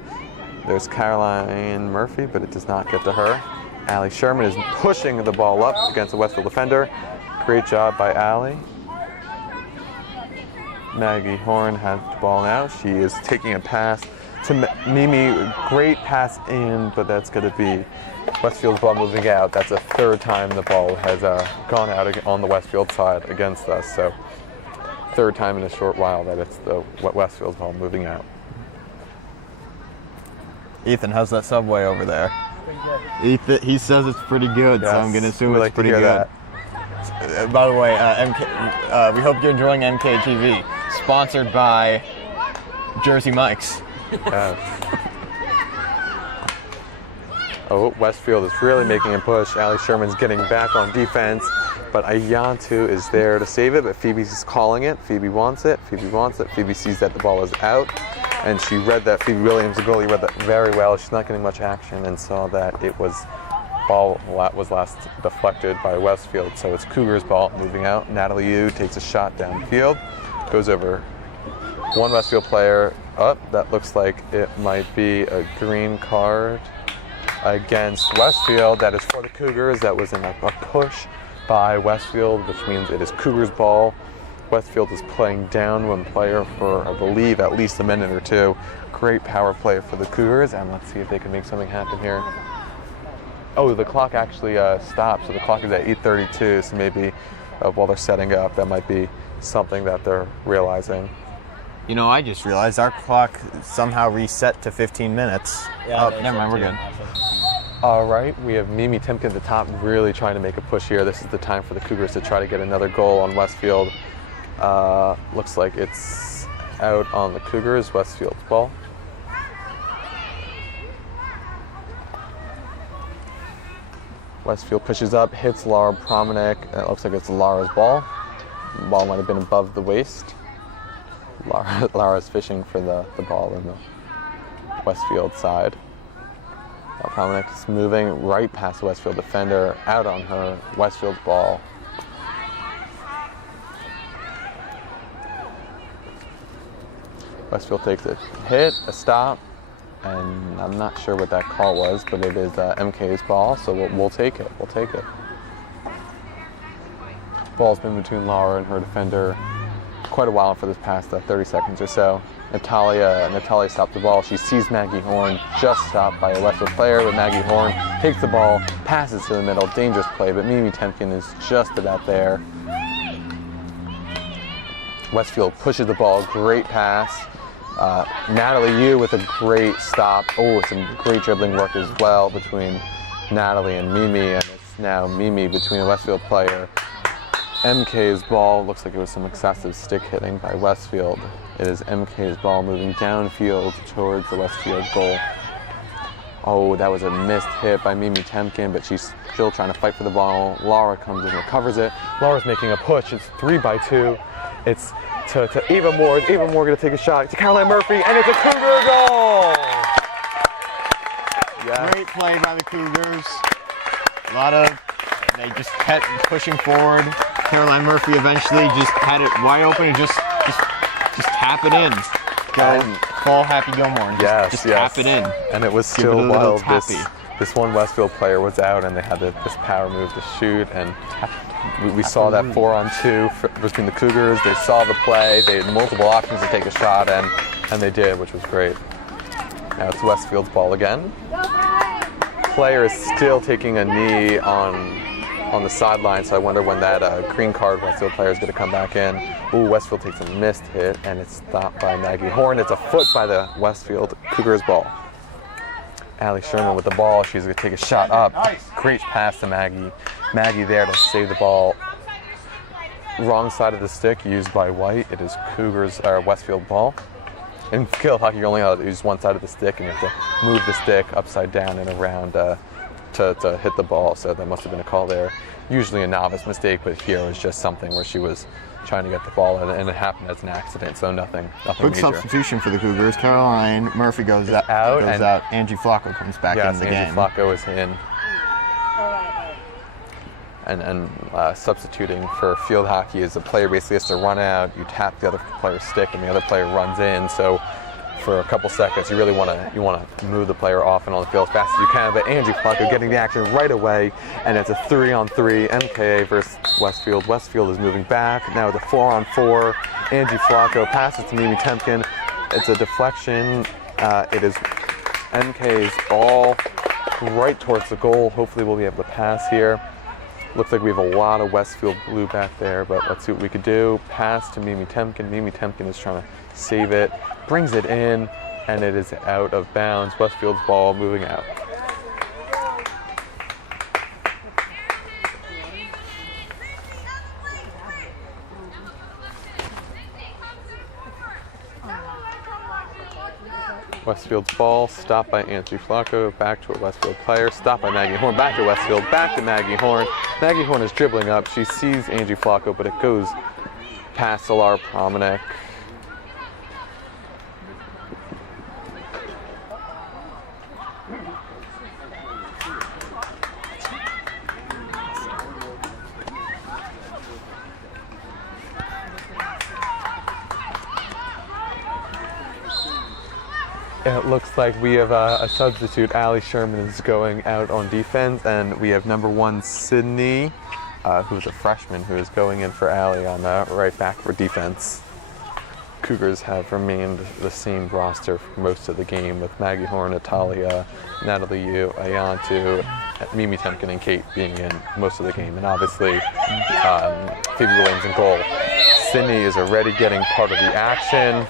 There's Caroline Murphy, but it does not get to her. Allie Sherman is pushing the ball up against the Westfield defender. Great job by Allie. Maggie Horn has the ball now. She is taking a pass to Mimi. Great pass in, but that's going to be Westfield's ball moving out. That's the third time the ball has gone out on the Westfield side against us. So third time in a short while that it's the Westfield's ball moving out. Ethan, how's that subway over there? Ethan, he says it's pretty good, Yes, so I'm going to assume it's like pretty good. By the way, we hope you're enjoying MKTV, sponsored by Jersey Mike's. Westfield is really making a push. Allie Sherman's getting back on defense, but Ayantu is there to save it, but Phoebe's calling it. Phoebe wants it. Phoebe wants it. Phoebe sees that the ball is out, and she read that. Phoebe Williams, the goalie, read that very well. She's not getting much action and saw that it was ball was last deflected by Westfield, so it's Cougars' ball moving out. Natalie Yu takes a shot downfield, goes over one Westfield player up. That looks like it might be a green card against Westfield. That is for the Cougars. That was in a push by Westfield, which means it is Cougars' ball. Westfield is playing down one player for, I believe, at least a minute or two. Great power play for the Cougars, and let's see if they can make something happen here. The clock actually stopped, so the clock is at 8:32, so maybe while they're setting up, that might be something that they're realizing. You know, I just realized our clock somehow reset to 15 minutes. Yeah, Never mind, we're good. All right, we have Mimi Temkin at the top really trying to make a push here. This is the time for the Cougars to try to get another goal on Westfield. Looks like it's out on the Cougars, Westfield's ball. Westfield pushes up, hits Laura Promenade. It looks like it's Laura's ball. The ball might have been above the waist. Laura's fishing for the ball in the Westfield side. Laura Promenade is moving right past the Westfield defender, out on her, Westfield's ball. Westfield takes a hit, a stop, and I'm not sure what that call was, but it is MKA's ball, so we'll take it. We'll take it. Ball's been between Laura and her defender quite a while for this past 30 seconds or so. Natalia stopped the ball. She sees Maggie Horn just stopped by a Westfield player, but Maggie Horn takes the ball, passes to the middle, dangerous play, but Mimi Temkin is just about there. Westfield pushes the ball, great pass. Natalie Yu with a great stop. Some great dribbling work as well between Natalie and Mimi, and it's now Mimi between a Westfield player. MK's ball, looks like it was some excessive stick hitting by Westfield. It is MK's ball moving downfield towards the Westfield goal. That was a missed hit by Mimi Temkin, but she's still trying to fight for the ball. Laura comes in, recovers it. Laura's making a push. It's 3-2. It's to Ava Moore. Ava Moore going to take a shot to Caroline Murphy, and it's a Cougar goal! Yes. Great play by the Cougars. They just kept pushing forward. Caroline Murphy eventually just had it wide open and just tap it in. Call Happy Gilmore and just tap it in. And it was still wild. This one Westfield player was out, and they had this power move to shoot, and we saw that 4-on-2 between the Cougars. They saw the play. They had multiple options to take a shot, and they did, which was great. Now it's Westfield's ball again. Player is still taking a knee on on the sideline, so I wonder when that green card Westfield player is going to come back in. Ooh, Westfield takes a missed hit, and it's stopped by Maggie Horn. It's a foot by the Westfield Cougars ball. Allie Sherman with the ball. She's going to take a shot up. Great pass to Maggie. Maggie there to save the ball. Wrong side of the stick used by White. It is Westfield ball. In field hockey, you're only allowed to use one side of the stick, and you have to move the stick upside down and around to hit the ball. So that must have been a call there. Usually a novice mistake, but here it was just something where she was trying to get the ball, and it happened as an accident, so nothing Quick major. substitution for the Cougars. Caroline Murphy goes out. Angie Flacco comes back in the game. Angie Flacco is in. And substituting for field hockey is the player basically has to run out, you tap the other player's stick, and the other player runs in. So for a couple seconds, you really want to move the player off and on the field as fast as you can. But Angie Flacco getting the action right away, and it's a 3-on-3 MKA versus Westfield. Westfield is moving back now with a 4-on-4. Angie Flacco passes to Mimi Temkin. It's a deflection. It is MK's ball right towards the goal. Hopefully we'll be able to pass here. Looks like we have a lot of Westfield blue back there, but let's see what we could do. Pass to Mimi Temkin. Mimi Temkin is trying to save it, brings it in, and it is out of bounds. Westfield's ball moving out. Westfield's ball, stopped by Angie Flacco, back to a Westfield player, stopped by Maggie Horn, back to Westfield, back to Maggie Horn. Maggie Horn is dribbling up, she sees Angie Flacco, but it goes past Laura Promenek. It looks like we have a substitute. Allie Sherman is going out on defense, and we have number 1 Sydney, who's a freshman, who is going in for Allie on right back for defense. Cougars have remained the same roster for most of the game, with Maggie Horn, Natalia, Natalie Yu, Ayantu, Mimi Temkin, and Kate being in most of the game, and obviously Phoebe Williams in goal. Sydney is already getting part of the action.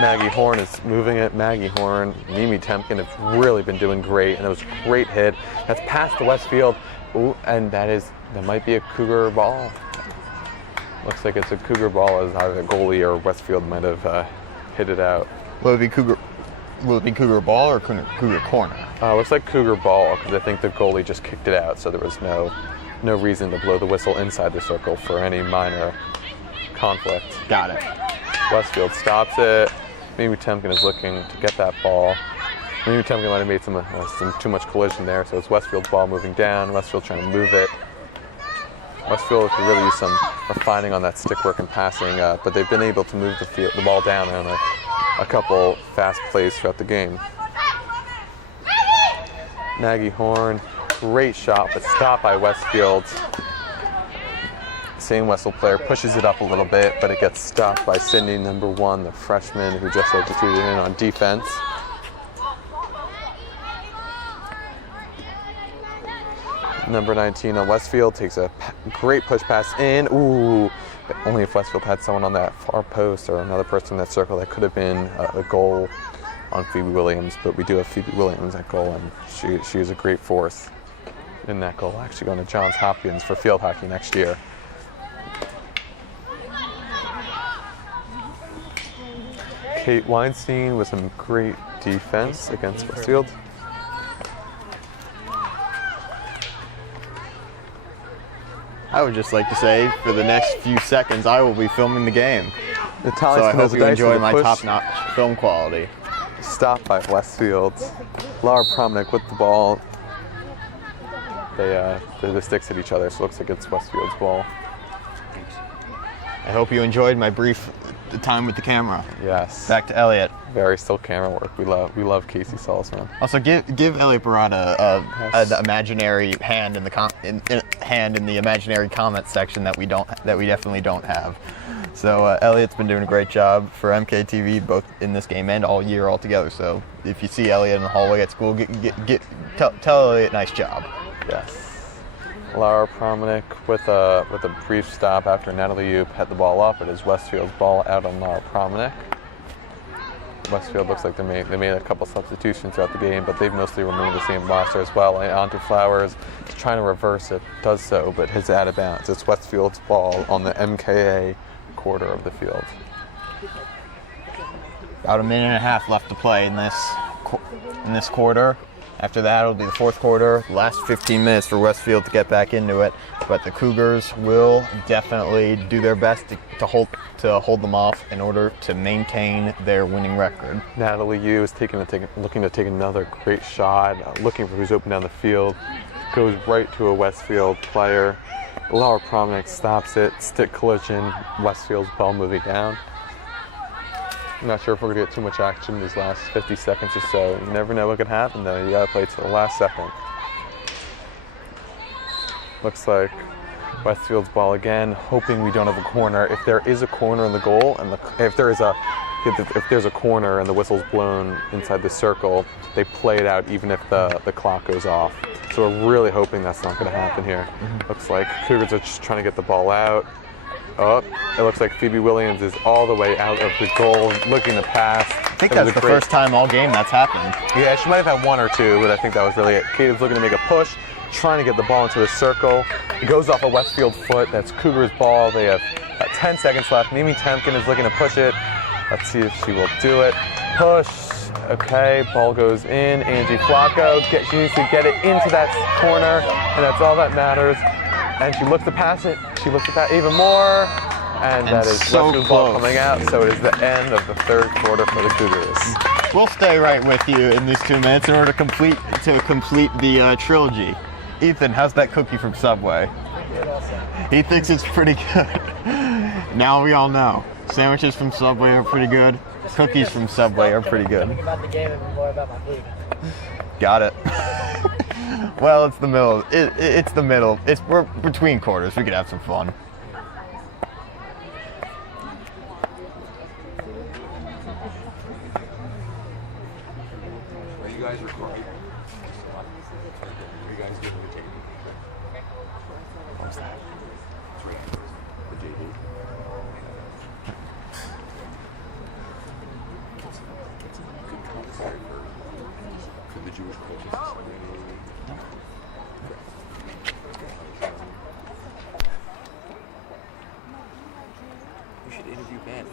Maggie Horn is moving it. Maggie Horn, Mimi Temkin have really been doing great, and it was a great hit. That's past the Westfield. Ooh, and that might be a Cougar ball. Looks like it's a Cougar ball, as either goalie or Westfield might have hit it out. Will it be Cougar ball or Cougar corner? Looks like Cougar ball, because I think the goalie just kicked it out, so there was no reason to blow the whistle inside the circle for any minor conflict. Got it. Westfield stops it. Mimi Temkin is looking to get that ball. Mimi Temkin might have made some too much collision there, so it's Westfield's ball moving down. Westfield trying to move it. Westfield could really use some refining on that stick work and passing, but they've been able to move the ball down on a couple fast plays throughout the game. Maggie Horn, great shot, but stopped by Westfield. Same Westfield player pushes it up a little bit, but it gets stopped by Sydney, number 1, the freshman who just substituted in on defense. Number 19 on Westfield takes a great push pass in. Ooh, only if Westfield had someone on that far post or another person in that circle, that could have been a goal on Phoebe Williams, but we do have Phoebe Williams at goal, and she is a great force in that goal, actually going to Johns Hopkins for field hockey next year. Kate Weinstein with some great defense against Westfield. I would just like to say, for the next few seconds, I will be filming the game. Natalia So I hope you enjoy my push. top-notch film quality. Stopped by Westfield. Laura Promenek with the ball. The sticks hit each other, so it looks like it's Westfield's ball. I hope you enjoyed my brief time with the camera. Yes. Back to Elliot. Very still camera work. We love Casey Salzman. Also, give Elliot Barada an imaginary hand in the imaginary comment section that we definitely don't have. So Elliot's been doing a great job for MKTV, both in this game and all year altogether. So if you see Elliot in the hallway at school, tell Elliot nice job. Yes. Laura Promenick with a brief stop after Natalie Youp had the ball up. It is Westfield's ball out on Laura Promenick. Westfield looks like they made a couple substitutions throughout the game, but they've mostly remained the same roster as well. And onto Flowers, is trying to reverse it, does so, but hits out of bounds. It's Westfield's ball on the MKA quarter of the field. About a minute and a half left to play in this quarter. After that, it'll be the fourth quarter. Last 15 minutes for Westfield to get back into it, but the Cougars will definitely do their best to hold them off in order to maintain their winning record. Natalie Yu is looking to take another great shot, looking for who's open down the field. Goes right to a Westfield player. Laura Promenick stops it. Stick collision. Westfield's ball moving down. I'm not sure if we're going to get too much action in these last 50 seconds or so. You never know what could happen, though. You got to play to the last second. Looks like Westfield's ball again, hoping we don't have a corner. If there is a corner in the goal, and if there's a corner and the whistle's blown inside the circle, they play it out even if the clock goes off. So we're really hoping that's not going to happen here. Looks like Cougars are just trying to get the ball out. Oh, it looks like Phoebe Williams is all the way out of the goal, looking to pass. I think that's the first time all game that's happened. Yeah, she might have had one or two, but I think that was really it. Katie's looking to make a push, trying to get the ball into the circle. It goes off a Westfield foot. That's Cougars' ball. They have 10 seconds left. Mimi Temkin is looking to push it. Let's see if she will do it. Push. Okay, ball goes in. Angie Flacco, she needs to get it into that corner, and that's all that matters. And she looks to pass it. She looks at that even more. And that is so Westfield's ball coming out. So it is the end of the third quarter for the Cougars. We'll stay right with you in these 2 minutes in order to complete the trilogy. Ethan, how's that cookie from Subway? He thinks it's pretty good. Now we all know. Sandwiches from Subway are pretty good. Cookies from Subway are pretty good. About the game and more about my food. Got it. Well, it's the middle. It's the middle. We're between quarters. We could have some fun. Are you guys recording? Are you guys doing the tape? What's that? It's right here. The JD. It's a good commissary for the Jewish coaches. You should interview Ben.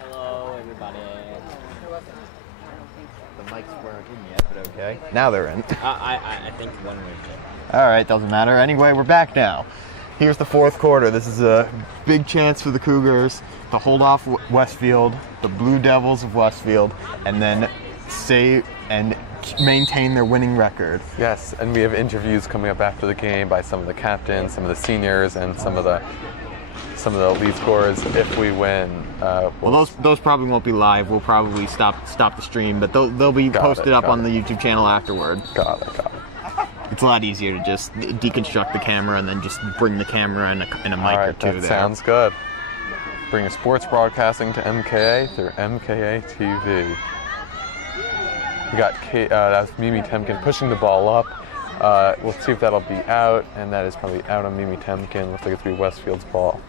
Hello, everybody. The mics weren't in yet, but okay. Now they're in. I think one was in. All right, doesn't matter. Anyway, we're back now. Here's the fourth quarter. This is a big chance for the Cougars to hold off Westfield, the Blue Devils of Westfield, and then save and maintain their winning record. Yes, and we have interviews coming up after the game by some of the captains, some of the seniors, and some of the lead scorers if we win. Well, those probably won't be live. We'll probably stop the stream, but they'll be posted up on the YouTube channel afterward. Got it. It's a lot easier to just deconstruct the camera and then just bring the camera and a mic All right, or two that there. sounds good. Bringing sports broadcasting to MKA through MKA TV. We got that's Mimi Temkin pushing the ball up. We'll see if that'll be out, and that is probably out on Mimi Temkin. Looks like it's be Westfield's ball.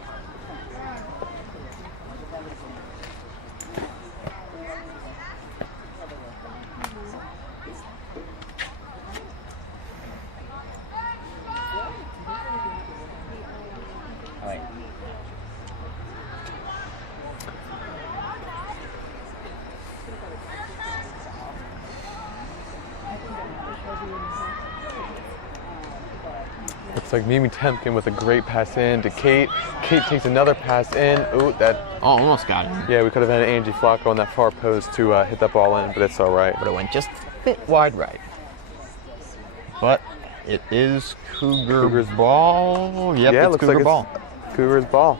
Looks like Mimi Temkin with a great pass in to Kate. Kate takes another pass in. Ooh, that. Oh, almost got him. Yeah, we could have had Angie Flacco on that far post to hit that ball in, but it's all right. But it went just a bit wide right. But it is Cougars ball. Yep, Yeah, it's looks Cougar like ball. it's Cougars ball.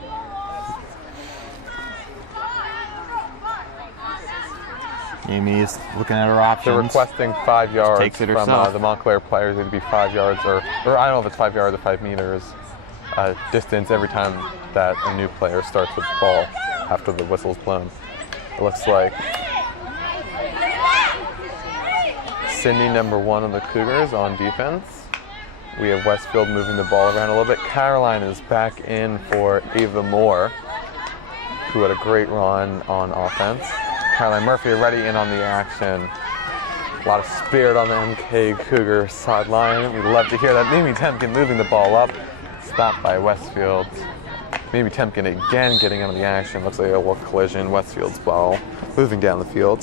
Amy is looking at her options. They're requesting 5 yards takes it from herself. the Montclair players. It'd be 5 yards, or I don't know if it's 5 yards or 5 meters distance every time that a new player starts with the ball after the whistle's blown. It looks like Sydney, number 1 of the Cougars, on defense. We have Westfield moving the ball around a little bit. Caroline is back in for Ava Moore, who had a great run on offense. Caroline Murphy already in on the action. A lot of spirit on the MKA Cougar sideline. We'd love to hear that. Mimi Temkin moving the ball up. Stopped by Westfield. Mimi Temkin again getting out of the action. Looks like a little collision. Westfield's ball moving down the field.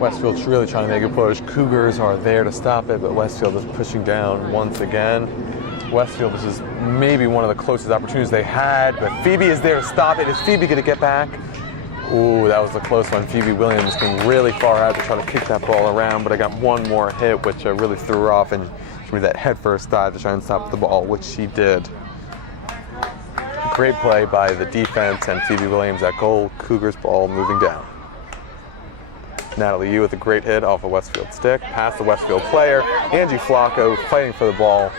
Westfield's really trying to make a push. Cougars are there to stop it, but Westfield is pushing down once again. Westfield, this is maybe one of the closest opportunities they had, but Phoebe is there to stop it. Is Phoebe going to get back? Ooh, that was a close one. Phoebe Williams came really far out to try to kick that ball around, but I got one more hit, which really threw her off, and she made that head-first dive to try and stop the ball, which she did. Great play by the defense and Phoebe Williams at goal. Cougars ball moving down. Natalie Yu with a great hit off a Westfield stick. Past the Westfield player. Angie Flacco fighting for the ball.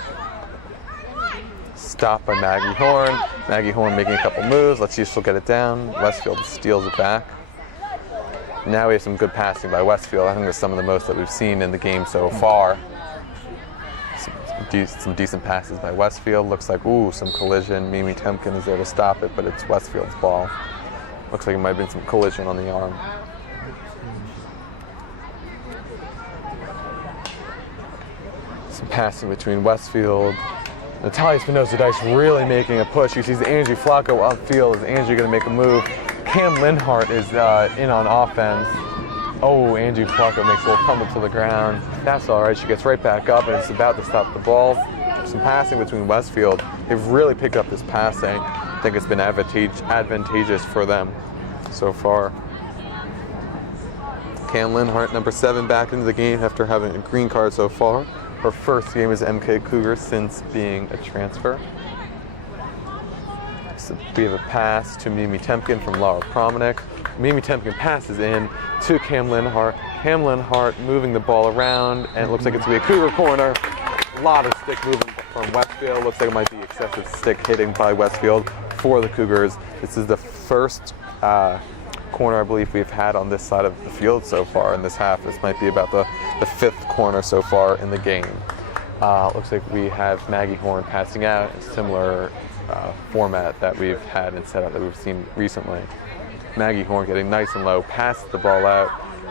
Stopped by Maggie Horn. Maggie Horn making a couple moves. Let's see if she'll get it down. Westfield steals it back. Now we have some good passing by Westfield. I think it's some of the most that we've seen in the game so far. Some decent passes by Westfield. Looks like, ooh, some collision. Mimi Temkin is there to stop it, but it's Westfield's ball. Looks like it might have been some collision on the arm. Some passing between Westfield. Natalia Espinosa-Dice really making a push. She sees Angie Flacco upfield. Is Angie going to make a move? Cam Linhart is in on offense. Oh, Angie Flacco makes a little tumble to the ground. That's all right. She gets right back up and is about to stop the ball. Some passing between Westfield. They've really picked up this passing. I think it's been advantageous for them so far. Cam Linhart, number 7, back into the game after having a green card so far. Her first game as MKA Cougars since being a transfer. So we have a pass to Mimi Temkin from Laura Promenik. Mimi Temkin passes in to Cam Linhart. Cam Linhart moving the ball around, and it looks like it's going to be a Cougar corner. A lot of stick movement from Westfield. Looks like it might be excessive stick hitting by Westfield for the Cougars. This is the first corner I believe we've had on this side of the field so far in this half. This might be about the 5th corner so far in the game. Looks like we have Maggie Horn passing out, a similar format that we've had and set up that we've seen recently. Maggie Horn getting nice and low, passes the ball out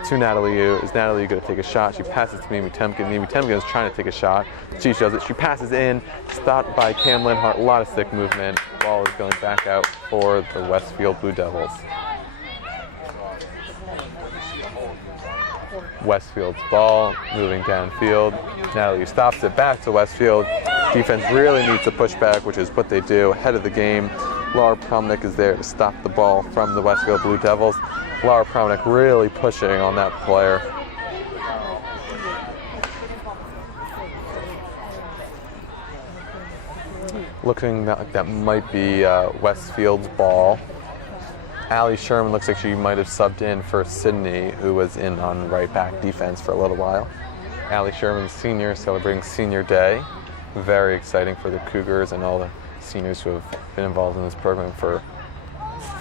to Natalie Yu. Is Natalie Yu going to take a shot? She passes to Mimi Temkin. Mimi Temkin is trying to take a shot. She does it. She passes in, stopped by Cam Linhart. A lot of stick movement. Ball is going back out for the Westfield Blue Devils. Westfield's ball moving downfield. Natalie stops it back to Westfield. Defense really needs to push back, which is what they do ahead of the game. Laura Promenik is there to stop the ball from the Westfield Blue Devils. Laura Promenik really pushing on that player. Looking like that might be Westfield's ball. Allie Sherman looks like she might have subbed in for Sydney, who was in on right back defense for a little while. Allie Sherman, senior, celebrating senior day. Very exciting for the Cougars and all the seniors who have been involved in this program for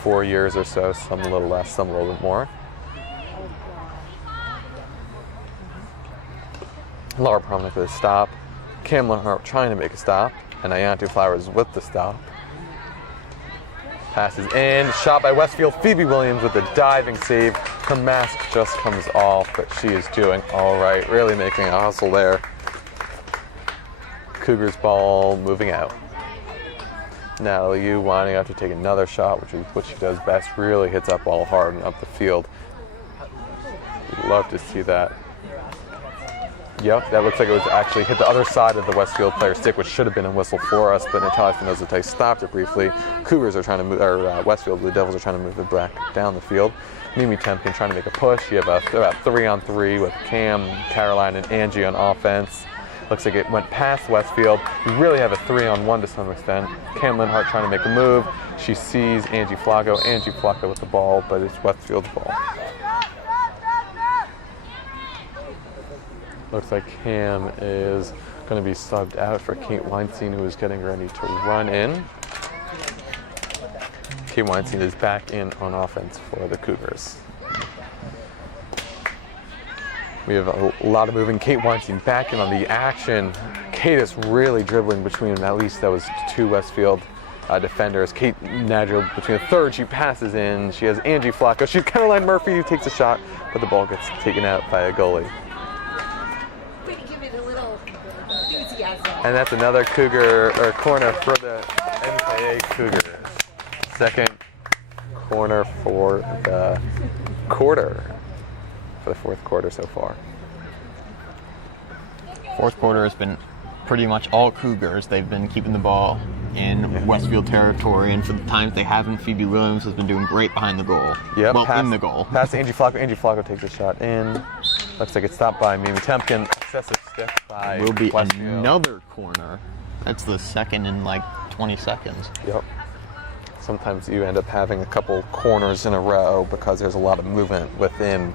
4 years or so, some a little less, some a little bit more. Laura Promenik with a stop. Cam Linhart trying to make a stop, and Ayantu Flowers with the stop. Passes in, shot by Westfield. Phoebe Williams with a diving save. Her mask just comes off, but she is doing all right. Really making a hustle there. Cougars ball moving out. Natalie Yu winding up to take another shot, which is what she does best. Really hits that ball hard and up the field. We'd love to see that. Yep, that looks like it was actually hit the other side of the Westfield player's stick, which should have been a whistle for us, but Natalia Espinoza stopped it briefly. Cougars are trying to move, or Westfield Blue Devils are trying to move it back down the field. Mimi Temkin trying to make a push. You have about 3-on-3 with Cam, Caroline, and Angie on offense. Looks like it went past Westfield. We really have a 3-on-1 to some extent. Cam Linhart trying to make a move. She sees Angie Flacco. Angie Flacco with the ball, but it's Westfield's ball. Looks like Cam is going to be subbed out for Kate Weinstein, who is getting ready to run in. Kate Weinstein is back in on offense for the Cougars. We have a lot of moving. Kate Weinstein back in on the action. Kate is really dribbling between, at least that was 2 Westfield defenders. Kate now dribbled between the third. She passes in. She has Angie Flacco. She's Caroline Murphy who takes a shot, but the ball gets taken out by a goalie. And that's another Cougar, or corner for the MKA Cougars. Second corner for the quarter, for the fourth quarter so far. Fourth quarter has been pretty much all Cougars. They've been keeping the ball in Westfield territory, and for the times they haven't, Phoebe Williams has been doing great behind the goal. Yep, well, in the goal. Pass to Angie Flacco. Angie Flacco takes a shot in. Looks like it's stopped by Mimi Temkin. Excessive stick by Will be Westfield. another corner. That's the second in like 20 seconds. Yep. Sometimes you end up having a couple corners in a row because there's a lot of movement within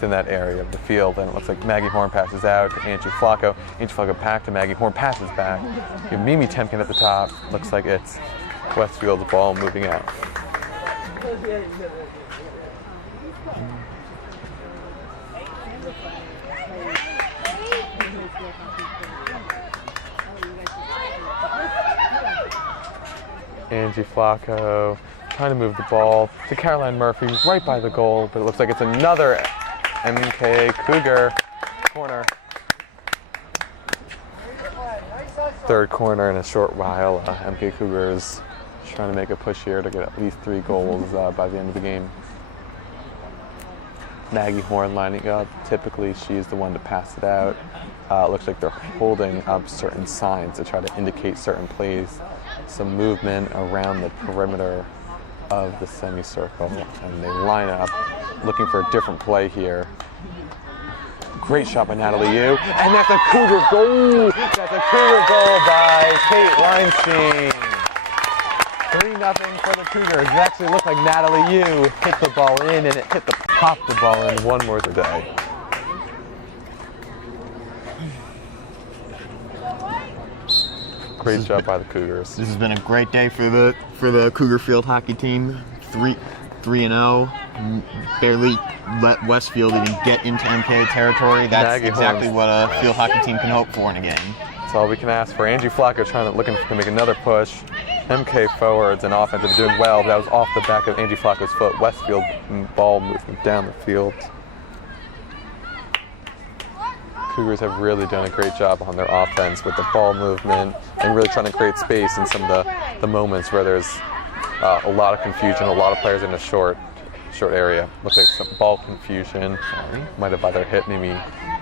that area of the field. And it looks like Maggie Horn passes out to Angie Flacco. Angie Flacco back to Maggie Horn, passes back. You have Mimi Temkin at the top. Looks like it's Westfield's ball moving out. Angie Flacco trying to move the ball to Caroline Murphy right by the goal, but it looks like it's another MKA Cougar corner. Third corner in a short while. MKA Cougars trying to make a push here to get at least 3 goals by the end of the game. Maggie Horn lining up. Typically, she's the one to pass it out. Looks like they're holding up certain signs to try to indicate certain plays. Some movement around the perimeter of the semicircle, and they line up looking for a different play here. Great shot by Natalie Yu, and that's a Cougar goal! That's a Cougar goal by Kate Weinstein. 3-0 for the Cougars. It actually looked like Natalie Yu hit the ball in, and it popped the ball in one more today. Great job by the Cougars. This has been a great day for the Cougar field hockey team. 3-0. Barely let Westfield even get into MKA territory. That's Maggie exactly Horn. what a field hockey team can hope for in a game. That's all we can ask for. Angie Flacco looking to make another push. MK forwards and offense are doing well, but that was off the back of Angie Flacco's foot. Westfield ball moving down the field. Cougars have really done a great job on their offense with the ball movement and really trying to create space in some of the moments where there's a lot of confusion, a lot of players in a short area. Looks like some ball confusion. Might have either hit Mimi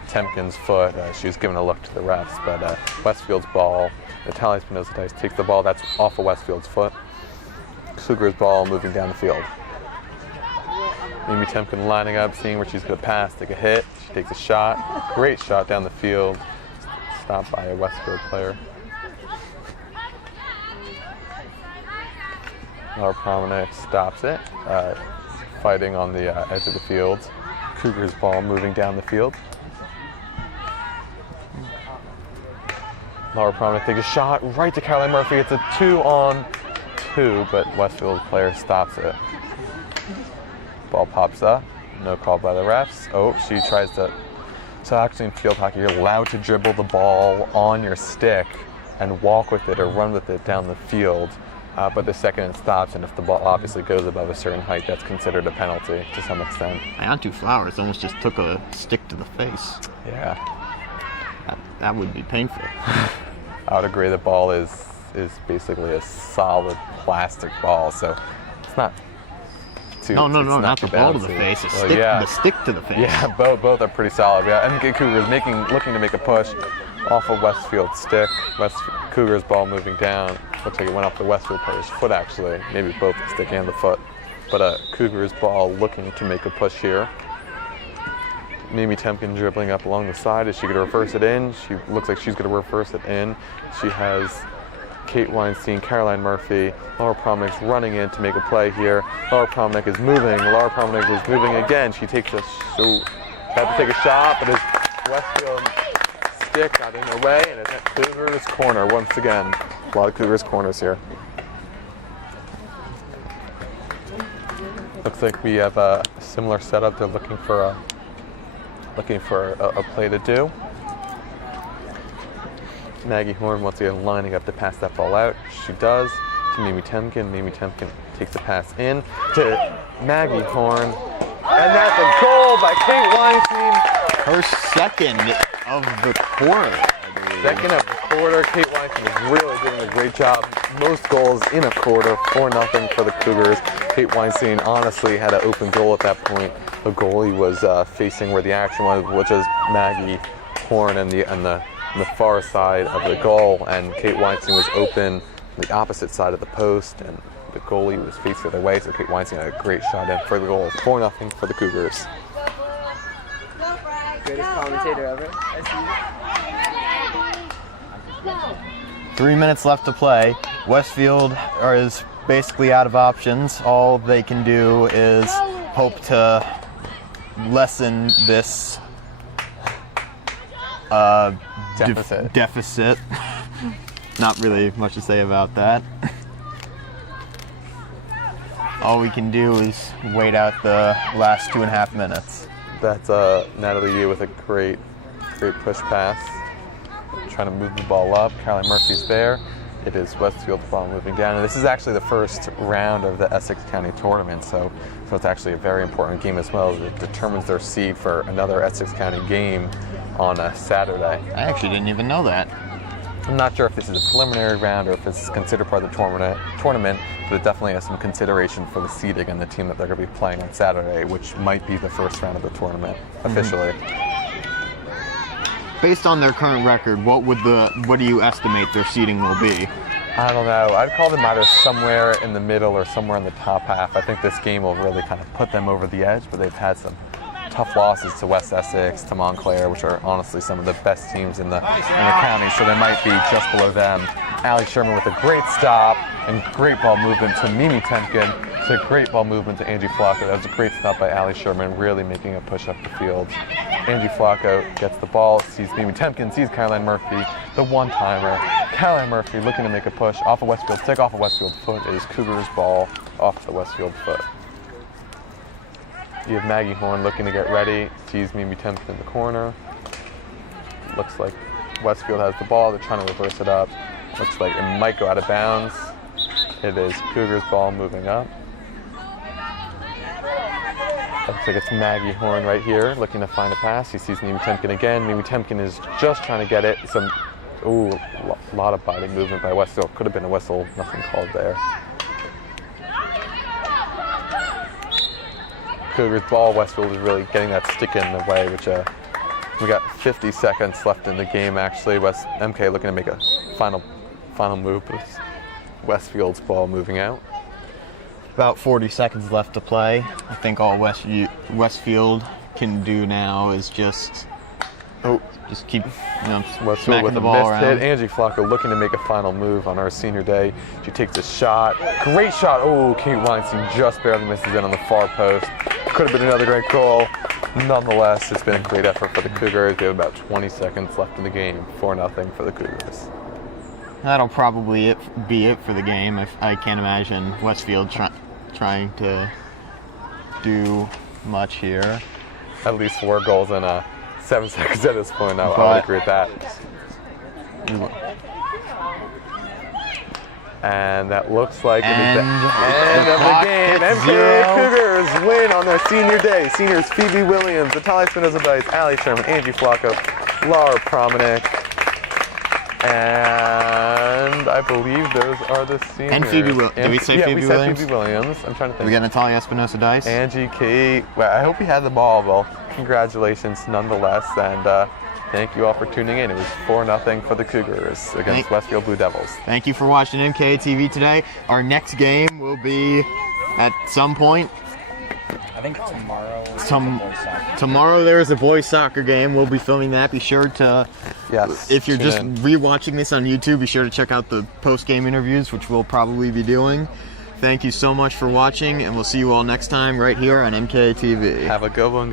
Temkin's foot. She's giving a look to the refs, but Westfield's ball. Natalia Espinoza takes the ball. That's off of Westfield's foot. Cougars ball moving down the field. Mimi Temkin lining up, seeing where she's going to pass, take a hit. She takes a shot. Great shot down the field. Stopped by a Westfield player. Laura Promenade stops it, fighting on the edge of the field. Cougars ball moving down the field. Laura Promenade takes a shot right to Caroline Murphy. It's a 2-on-2, but Westfield player stops it. Ball pops up, no call by the refs. Oh, she tries to. So actually in field hockey, you're allowed to dribble the ball on your stick and walk with it or run with it down the field. But the second it stops, and if the ball obviously goes above a certain height, that's considered a penalty to some extent. Iantu Flowers almost just took a stick to the face. Yeah, That would be painful. I would agree. The ball is basically a solid plastic ball, so it's not too. No, it's not the too ball to the bouncy. face. Well, yeah. The stick to the face. Yeah, both are pretty solid. Yeah, MKA Cougars looking to make a push off of Westfield stick. Cougars ball moving down. Looks like it went off the Westfield player's foot actually, maybe both the stick and the foot. But Cougars ball looking to make a push here. Mimi Temkin dribbling up along the side. Is she going to reverse it in? She looks like she's going to reverse it in. She has Kate Weinstein, Caroline Murphy, Laura Promnick's running in to make a play here. Laura Promnick is moving. Laura Promnick is moving again. She takes a had to take a shot, but his Westfield stick got in her way, and it's at Cougars corner once again. A lot of Cougars corners here. Looks like we have a similar setup. They're looking for a play to do. Maggie Horn once again lining up to pass that ball out. She does to Mimi Temkin. Mimi Temkin takes the pass in to Maggie Horn. And that's a goal by Kate Weinstein. Her second of the quarter, I believe. Second of the quarter. Kate Weinstein is really doing a great job. Most goals in a quarter, 4-0 for the Cougars. Kate Weinstein honestly had an open goal at that point. The goalie was facing where the action was, which is Maggie Horn and the far side of the goal, and Kate Weinstein was open on the opposite side of the post, and the goalie was faced the other way, so Kate Weinstein had a great shot in for the goal. 4-0 for the Cougars. Greatest commentator ever. 3 minutes left to play. Westfield is basically out of options. All they can do is hope to lessen this deficit. Not really much to say about that. All we can do is wait out the last 2.5 minutes. That's Natalie Yu with a great push pass. Trying to move the ball up. Caroline Murphy's there. It is Westfield's ball moving down. And this is actually the first round of the Essex County tournament, so it's actually a very important game as well. It determines their seed for another Essex County game on a Saturday. I actually didn't even know that. I'm not sure if this is a preliminary round or if it's considered part of the tournament, but it definitely has some consideration for the seeding and the team that they're going to be playing on Saturday, which might be the first round of the tournament officially. Based on their current record, what do you estimate their seeding will be? I don't know. I'd call them either somewhere in the middle or somewhere in the top half. I think this game will really kind of put them over the edge, but they've had some tough losses to West Essex, to Montclair, which are honestly some of the best teams in the county, so they might be just below them. Allie Sherman with a great stop and great ball movement to Mimi Temkin, to great ball movement to Angie Flacco. That was a great stop by Allie Sherman, really making a push up the field. Angie Flacco gets the ball, sees Mimi Temkin, sees Caroline Murphy, the one-timer. Caroline Murphy looking to make a push off of Westfield stick, off of Westfield foot. It is Cougars ball off the Westfield foot. You have Maggie Horn looking to get ready, sees Mimi Temkin in the corner. Looks like Westfield has the ball, they're trying to reverse it up. Looks like it might go out of bounds. It is Cougars ball moving up. Looks like it's Maggie Horn right here, looking to find a pass. He sees Mimi Temkin again. Mimi Temkin is just trying to get it. A lot of body movement by Westfield. Could have been a whistle, nothing called there. Cougars ball. Westfield is really getting that stick in the way, which we got 50 seconds left in the game actually. MK looking to make a final move, but it's Westfield's ball moving out. About 40 seconds left to play. I think all Westfield can do now is just keep Westfield smacking with the a ball missed around. hit. Angie Flacco looking to make a final move on our senior day. She takes a shot. Great shot. Oh, Kate Weinstein just barely misses it on the far post. Could have been another great goal. Nonetheless, it's been a great effort for the Cougars. They have about 20 seconds left in the game. 4-0 for the Cougars. That'll probably be it for the game. I can't imagine Westfield trying to do much here. At least 4 goals in 7 seconds at this point. I would agree with that. And that looks like it is the And end of the clock game. hits MKA 0. Cougars win on their senior day. Seniors Phoebe Williams, Natalia Espinoza-Dice, Allie Sherman, Angie Flacco, Laura Promanek, and I believe those are the seniors. And Phoebe Williams. Did we say yeah, Phoebe we Williams? said Phoebe Williams. I'm trying to think. We got Natalia Espinoza-Dice. Angie, Kate. Well, I hope you had the ball. Well, congratulations nonetheless. And thank you all for tuning in. It was 4-0 for the Cougars against Westfield Blue Devils. Thank you for watching MKA TV today. Our next game will be at some point. I think tomorrow. Tomorrow there is a boys soccer game. We'll be filming that. Be sure to, Yes. if you're tune just in. rewatching this on YouTube, be sure to check out the post-game interviews, which we'll probably be doing. Thank you so much for watching, and we'll see you all next time right here on MKA TV. Have a good one, guys.